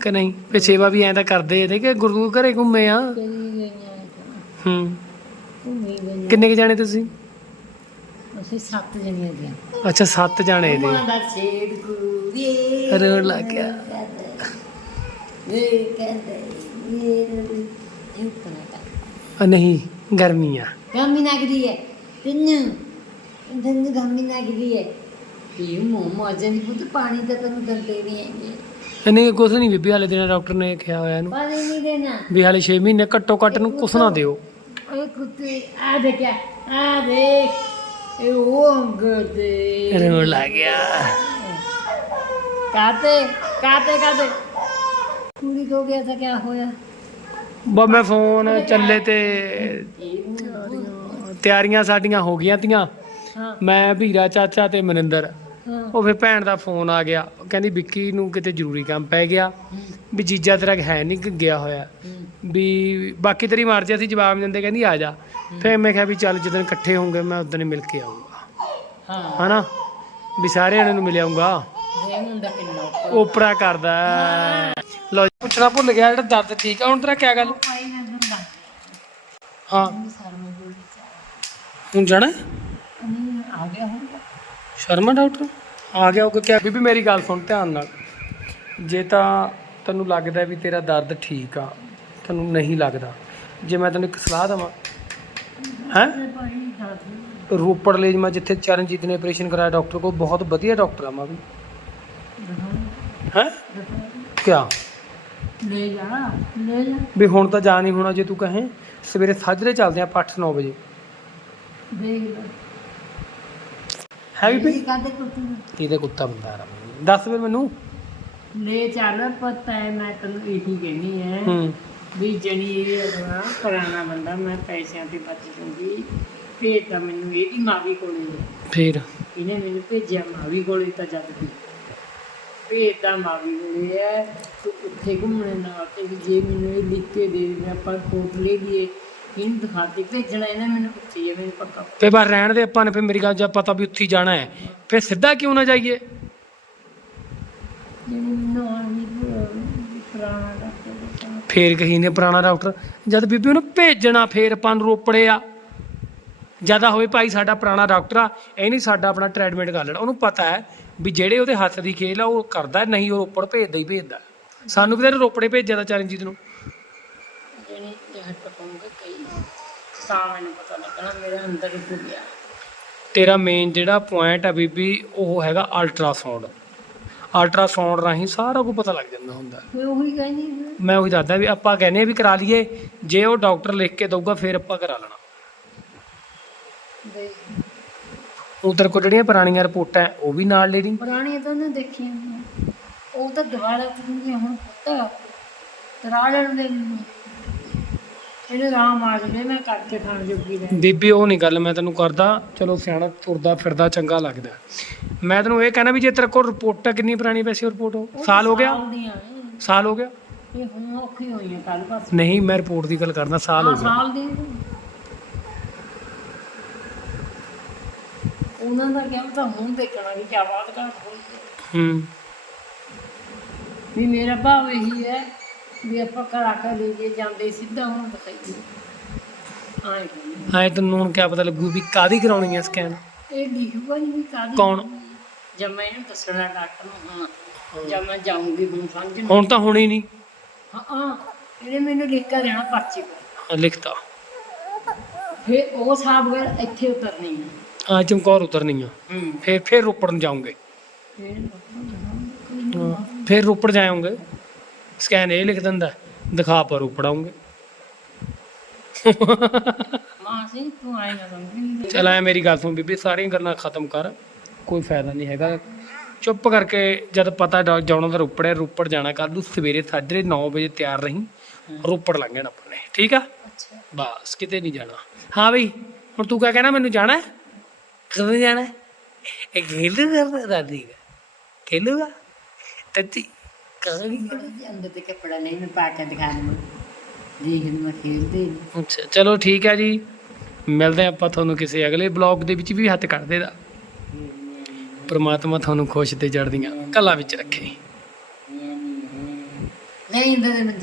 ਕਿ ਨਹੀਂ? ਫਿਰ ਸੇਵਾ ਵੀ ਐਂ ਤਾਂ ਕਰਦੇ ਨੇ ਕਿ ਗੁਰੂ ਘਰੇ ਘੁੰਮੇ ਆ। ਕਰੀ ਗਈਆਂ ਤਾਂ ਹੂੰ। ਘੁੰਮੀ ਗਈਆਂ ਕਿੰਨੇ ਕੁ ਜਾਣੇ ਤੁਸੀਂ? ਅਸੀਂ ਸੱਤ ਜਣੀਆਂ ਦੀਆਂ ਅੱਛਾ ਸੱਤ ਜਾਣੇ ਦੇ। ਮਾਂ ਦਾ ਛੇਦ ਗੁਰੂ ਵੇ ਰੋਣ ਲੱਗ ਗਿਆ। ਇਹ ਕਹਿੰਦੇ ਇਹ ਇਹ ਕਨਾ ਆ ਨਹੀਂ ਗਰਮੀ ਆ। ਗਾਮੀ ਨਗਰੀ ਹੈ ਤਿੰਨ ਤਿੰਨ ਗਾਮੀ ਨਗਰੀ ਹੈ ਇਹ ਮੋਮੋ ਅਜੇ ਵੀ ਪੁੱਤ ਪਾਣੀ ਤਾਂ ਤੈਨੂੰ ਦਿੰਦੇ ਨਹੀਂ ਹੈਗੇ। ਨਹੀਂ ਕੁਛ ਨਹੀਂ ਬੀਬੀ ਹਾਲੇ ਦਿਨ ਡਾਕਟਰ ਨੇ ਕਿਹਾ ਹੋਇਆ ਇਹਨੂੰ। ਪਾਣੀ ਨਹੀਂ ਦੇਣਾ। ਵੀ ਹਾਲੇ 6 ਮਹੀਨੇ ਘੱਟੋ ਘੱਟ ਨੂੰ ਕੁਛ ਨਾ ਦਿਓ। ਓਏ ਕੁੱਤੇ ਆ ਦੇਖਿਆ ਆ ਦੇਖ। ਇਹ ਉਹ ਅੰਗਰ ਦੇ। ਰੋਣ ਲੱਗ ਗਿਆ। ਕਾਤੇ ਕਾਤੇ ਕਾਤੇ। ਪੂਰੀ ਹੋ ਗਿਆ ਤਾਂ ਕਿਆ ਹੋਇਆ? ਬਾ ਮੈਂ ਫੋਨ ਚੱਲੇ ਤੇ ਤਿਆਰੀਆਂ ਸਾਡੀਆਂ ਹੋ ਗਈਆਂ ਤੀਆਂ। ਹਾਂ। ਮੈਂ ਵੀਰਾ ਚਾਚਾ ਤੇ ਮਨਿੰਦਰ। ਹਾਂ। ਉਹ ਫਿਰ ਭੈਣ ਦਾ ਫੋਨ ਆ ਗਿਆ। ਕਹਿੰਦੀ ਵਿੱਕੀ ਨੂੰ ਕਿਤੇ ਜ਼ਰੂਰੀ ਕੰਮ ਪੈ ਗਿਆ। ਵੀ ਜੀਜਾ ਤੇਰਾ ਹੈ ਨਹੀਂ ਗਿਆ ਹੋਇਆ। ਵੀ ਬਾਕੀ ਤੇਰੀ ਮਰਜ਼ੀ ਅਸੀਂ ਜਵਾਬ ਨੀ ਦਿੰਦੇ। ਕਹਿੰਦੀ ਆ ਜਾ। ਫਿਰ ਮੈਂ ਕਿਹਾ ਵੀ ਚੱਲ ਜਦੋਂ ਇਕੱਠੇ ਹੋਵਾਂਗੇ ਮੈਂ ਉਦੋਂ ਹੀ ਮਿਲ ਕੇ ਆਊਂਗਾ। ਹਾਂ। ਹਨਾ? ਵੀ ਸਾਰੇ ਜਣਿਆਂ ਨੂੰ ਮਿਲ ਆਊਂਗਾ। ਦੇ ਮੁੰਡਾ ਕਿੰਨਾ ਓਪਰਾ ਕਰਦਾ। ਹੈ। ਪੁੱਛਣਾ ਭੁੱਲ ਗਿਆ ਜਿਹੜਾ ਦਰਦ ਠੀਕ ਆ, ਹੁਣ ਤੇਰਾ ਕੀ ਗੱਲ? ਹਾਂ। ਹੁਣ ਜਾਣਾ ਹੈ? ਆ ਗਿਆ ਹੁਣ ਸ਼ਰਮਾ ਡਾਕਟਰ? ਆ ਗਿਆ, ਉਹ ਕਿਹਾ, ਬੀਬੀ ਮੇਰੀ ਗੱਲ ਸੁਣ ਧਿਆਨ ਨਾਲ। ਜੇ ਤਾਂ ਤੈਨੂੰ ਲੱਗਦਾ ਵੀ ਤੇਰਾ ਦਰਦ ਠੀਕ ਆ, ਤੈਨੂੰ ਨਹੀਂ ਲੱਗਦਾ, ਜੇ ਮੈਂ ਤੈਨੂੰ ਇੱਕ ਸਲਾਹ ਦਵਾਂ, ਹੈ? ਰੋਪੜ ਲਈ ਮੈਂ ਜਿੱਥੇ ਚਰਨਜੀਤ ਨੇ ਆਪਰੇਸ਼ਨ ਕਰਾਇਆ, ਡਾਕਟਰ ਕੋਲ, ਬਹੁਤ ਵਧੀਆ ਡਾਕਟਰ ਆ ਮੈਂ ਵੀ। ਹੈ? ਕਿਆ? ਲੈ ਜਾ ਲੈ ਜਾ। ਵੀ ਹੁਣ ਤਾਂ ਜਾ ਨਹੀਂ ਹੋਣਾ ਜੇ ਤੂੰ ਕਹੇ। ਸਵੇਰੇ ਸਾਜਰੇ ਚੱਲਦੇ ਆਪਾਂ 8-9 ਵਜੇ। ਦੇਖ ਲੈ। ਹੈ ਵੀ ਇਹ ਕਾਦੇ ਕੁੱਤੇ ਇਹਦੇ ਕੁੱਤਾ ਬੰਦਾ ਆ ਦੱਸ ਫਿਰ ਮੈਨੂੰ। ਲੈ ਚੱਲ ਪਤਾ ਹੈ ਮੈਂ ਤੈਨੂੰ ਇਹੀ ਕਹਿਣੀ ਹੈ ਹੂੰ। ਵੀ ਜਣੀ ਇਹ ਅਗਲਾ ਪੁਰਾਣਾ ਬੰਦਾ ਮੈਂ ਪੈਸਿਆਂ ਤੇ ਬਚ ਜੂੰਗੀ। ਭੇਜ ਤਾਂ ਮੈਨੂੰ ਇਹਦੀ ਮਾਵੀ ਕੋਲੇ। ਫਿਰ? ਇਹਨੇ ਮੈਨੂੰ ਭੇਜਿਆ ਮਾਵੀ ਕੋਲੇ ਤਾਂ ਜਦ ਵੀ। ਤਾਂ ਮਾਵੀ ਕੋਲੇ ਹੈ ਤੂੰ ਉੱਥੇ ਘੁੰਮਣੇ ਨਾਲ ਤੇ ਵੀ ਜੇ ਮੈਨੂੰ ਇਹ ਲਿਖ ਕੇ ਦੇ ਦੇ ਆਪਾਂ ਕੋਟ ਲੈ ਲਈਏ। ਇਹਨੂੰ ਦਿਖਾ ਦੇ ਭੇਜਣਾ ਇਹਨੇ ਮੈਨੂੰ ਪੁੱਛੀ ਹੈ ਮੈਨੂੰ ਪੱਕਾ ਤੇ ਬਾਹਰ ਰਹਿਣ ਦੇ ਆਪਾਂ ਨੇ ਫਿਰ ਮੇਰੀ ਗੱਲ ਜਦ ਪਤਾ ਵੀ ਉੱਥੇ ਹੀ ਜਾਣਾ ਹੈ। ਫਿਰ ਸਿੱਧਾ ਕਿਉਂ ਨਾ ਜਾਈਏ? ਜਿਹੜੀ ਮੈਨੂੰ ਆਣੀ ਪੁਰਾਣਾ ਡਾਕਟਰ ਦੱਸਣਾ ਫੇਰ ਕਹੀ ਨੇ ਪੁਰਾਣਾ ਡਾਕਟਰ ਜਦ ਬੀਬੀ ਉਹਨੂੰ ਭੇਜਣਾ ਫੇਰ ਆਪਾਂ ਨੂੰ ਰੋਪੜੇ ਆ। ਜ਼ਿਆਦਾ ਹੋਵੇ ਭਾਈ ਸਾਡਾ ਪੁਰਾਣਾ ਡਾਕਟਰ ਆ ਇਹ ਨਹੀਂ ਸਾਡਾ ਆਪਣਾ ਟ੍ਰੀਟਮੈਂਟ ਕਰ ਲੈਣਾ ਉਹਨੂੰ ਪਤਾ ਹੈ ਵੀ ਜਿਹੜੇ ਉਹਦੇ ਹੱਥ ਦੀ ਖੇਲ ਆ ਉਹ ਕਰਦਾ ਨਹੀਂ ਉਹ ਰੋਪੜ ਭੇਜਦਾ ਹੀ ਭੇਜਦਾ। ਸਾਨੂੰ ਕਿਤੇ ਰੋਪੜੇ ਭੇਜਿਆ ਤਾਂ ਚਰਨਜੀਤ ਨੂੰ। ਜਿਹੜੀ ਜਹਟ ਪਕਾਉਂਗੇ ਕਈ। ਤਾਂ ਮੈਨੂੰ ਪਤਾ ਲੱਗਣਾ ਮੇਰੇ ਅੰਦਰ ਹੀ ਗਿਆ। ਤੇਰਾ ਮੇਨ ਜਿਹੜਾ ਪੁਆਇੰਟ ਆ ਬੀਬੀ ਉਹ ਹੈਗਾ ਅਲਟਰਾਸਾਊਂਡ ਅਲਟਰਾਸਾਊਂਡ ਰਾਹੀਂ ਸਾਰਾ ਕੁਝ ਪਤਾ ਲੱਗ ਜਾਂਦਾ ਹੁੰਦਾ। ਮੈਂ ਉਹੀ ਕਹਿੰਦੀ ਹਾਂ। ਮੈਂ ਉਹੀ ਦੱਸਦਾ ਵੀ ਆਪਾਂ ਕਹਿੰਦੇ ਆ ਵੀ ਕਰਾ ਲਈਏ ਜੇ ਉਹ ਡਾਕਟਰ ਲਿਖ ਕੇ ਦਊਗਾ ਫਿਰ ਆਪਾਂ ਕਰਾ ਲੈਣਾ। ਦੇਖ। ਉਧਰ ਕੋ ਜਿਹੜੀਆਂ ਪੁਰਾਣੀਆਂ ਰਿਪੋਰਟਾਂ ਹੈ, ਉਹ ਵੀ ਨਾਲ ਲੈ ਲਈ। ਪੁਰਾਣੀਆਂ ਤਾਂ ਉਹਨੇ ਦੇਖੀਆਂ। ਉਹ ਤਾਂ ਦੁਬਾਰਾ ਤੁੰਗੇ ਹੁਣ ਪੁੱਤ ਤਰਾ ਲੈਣ ਦੇ ਮੈਨੂੰ ਇਹਨੇ ਰਾਮ ਆ ਜਵੇ ਮੈਂ ਕਰਕੇ ਖਾਣ ਜੋਗੀ ਰਹਿ। ਬੀਬੀ ਉਹ ਨਹੀਂ ਗੱਲ ਮੈਂ ਤੈਨੂੰ ਕਰਦਾ। ਚਲੋ ਸਿਆਣਾ ਤੁਰਦਾ ਫਿਰਦਾ ਚੰਗਾ ਲੱਗਦਾ। ਮੈਂ ਤੈਨੂੰ ਇਹ ਕਹਿਣਾ ਵੀ ਜੇ ਤੇਰੇ ਕੋਲ ਰਿਪੋਰਟ ਕਿੰਨੀ ਪੁਰਾਣੀ ਵੈਸੇ ਰਿਪੋਰਟ? ਸਾਲ ਹੋ ਗਿਆ? ਦੀਆਂ ਨੇ। ਸਾਲ ਹੋ ਗਿਆ? ਇਹ ਹੁਣ ਔਖੀ ਹੋਈਆਂ ਕੱਲ ਪਾਸ ਨਹੀਂ ਮੈਂ ਰਿਪੋਰਟ ਦੀ ਗੱਲ ਕਰਦਾ ਸਾਲ ਹੋ ਗਿਆ। ਸਾਲ ਦੀ। ਉਹਨਾਂ ਦਾ ਕਿਹਾ ਤਾਂ ਹੁਣ ਦੇਖਣਾ ਵੀ ਕਿਆ ਬਾਤ ਹੋਈ ਹੈ। ਵੀ ਮੇਰਾ ਭਾਵ ਇਹੀ ਹੈ ਵੀ ਆਪਾਂ ਘਰ ਕੇ ਲਈਏ ਜਾਂਦੇ ਸਿੱਧਾ ਹੁਣ ਦਿਖਾਈਏ। ਆਏ ਐ ਤੈਨੂੰ ਹੁਣ ਕਿਆ ਪਤਾ ਲੱਗੂ ਵੀ ਕਾਦੀ ਕਰਾਉਣੀ ਹੈ ਸਕੈਨ? ਇਹ ਲਿਖੂਗਾ ਨਹੀਂ ਵੀ ਕਾਹਦੀ ਕੌਣ? ਜਦ ਮੈਂ ਇਹਨੂੰ ਦੱਸਣਾ ਡਾਕਟਰ ਨੂੰ ਹਾਂ। ਜਦ ਮੈਂ ਜਾਊਂਗੀ ਹੁਣ ਸਮਝਣ ਹੁਣ ਤਾਂ ਹੋਣੀ ਨਹੀਂ। ਹਾਂ ਹਾਂ। ਇਹਨੇ ਮੈਨੂੰ ਲਿਖ ਕੇ ਦੇਣਾ ਪਰਚੀ। ਪਰ ਲਿਖਤਾ। ਫਿਰ ਉਹ ਹਿਸਾਬ ਗੱਲ ਇੱਥੇ ਉਤਰਨੀ ਹੈ। ਆ ਚਮਕੌਰ ਉਤਰਨੀ ਆ। ਹੂੰ। ਫੇਰ ਫੇਰ ਰੋਪੜ ਨੂੰ ਜਾਓਗੇ ਫਿਰ ਰੋਪੜ ਜਾਓਗੇ। ਸਕੈਨ ਇਹ ਲਿਖ ਦਿੰਦਾ ਦਿਖਾ ਪਰ ਰੋਪੜ ਆਉਂਗੇ। ਮਾਂ ਸੀ ਤੂੰ ਆਏ ਨਾ ਸਮਝੀ। ਚਲ ਐ ਮੇਰੀ ਗੱਲ ਸੁਣ ਬੀਬੀ ਸਾਰੀਆਂ ਗੱਲਾਂ ਖਤਮ ਕਰ। ਕੋਈ ਫਾਇਦਾ ਨਹੀਂ ਹੈਗਾ। ਚੁੱਪ ਕਰਕੇ ਜਦ ਪਤਾ ਜਾਣਾ ਤਾਂ ਰੋਪੜ ਹੈ ਰੋਪੜ ਜਾਣਾ ਕੱਲ ਨੂੰ ਸਵੇਰੇ ਸਾਜਰੇ 9 ਵਜੇ ਤਿਆਰ ਰਹੀਂ। ਰੋਪੜ ਲੰਘਣਾ ਆਪਾਂ ਨੇ ਠੀਕ ਆ? ਬਸ ਕਿਤੇ ਨਹੀਂ ਜਾਣਾ। ਹਾਂ ਬਈ ਹੁਣ ਤੂੰ ਕਿਆ ਕਹਿਣਾ ਮੈਨੂੰ ਜਾਣਾ ਹੈ? ਕਦੋਂ ਜਾਣਾ? ਇਹ ਖੇਲੂ ਕਰਦਾ ਦਾਦੀ ਖੇਲੂਗਾ ਤੱਤੀ ਕਦੋਂ ਅੰਦਰ ਤੇ ਕੱਪੜਾ ਨਹੀਂ ਮੈਂ ਪਾ ਕੇ ਦਿਖਾ ਦੂੰ ਦੇਖ ਨੂੰ ਮੈਂ ਖੇਡਦੇ ਨੀ। ਅੱਛਾ ਚਲੋ ਠੀਕ ਹੈ ਜੀ ਮਿਲਦੇ ਆਪਾਂ ਤੁਹਾਨੂੰ ਕਿਸੇ ਅਗਲੇ ਬਲੌਗ ਦੇ ਵਿੱਚ ਵੀ ਹੱਥ ਕੱਢਦੇ ਦਾ ਪ੍ਰਮਾਤਮਾ ਤੁਹਾਨੂੰ ਖੁਸ਼ ਤੇ ਚੜ੍ਹਦੀਆਂ ਕਲਾ ਵਿੱਚ ਰੱਖੇ ਨਹੀਂ ਦੇ ਮੈਂ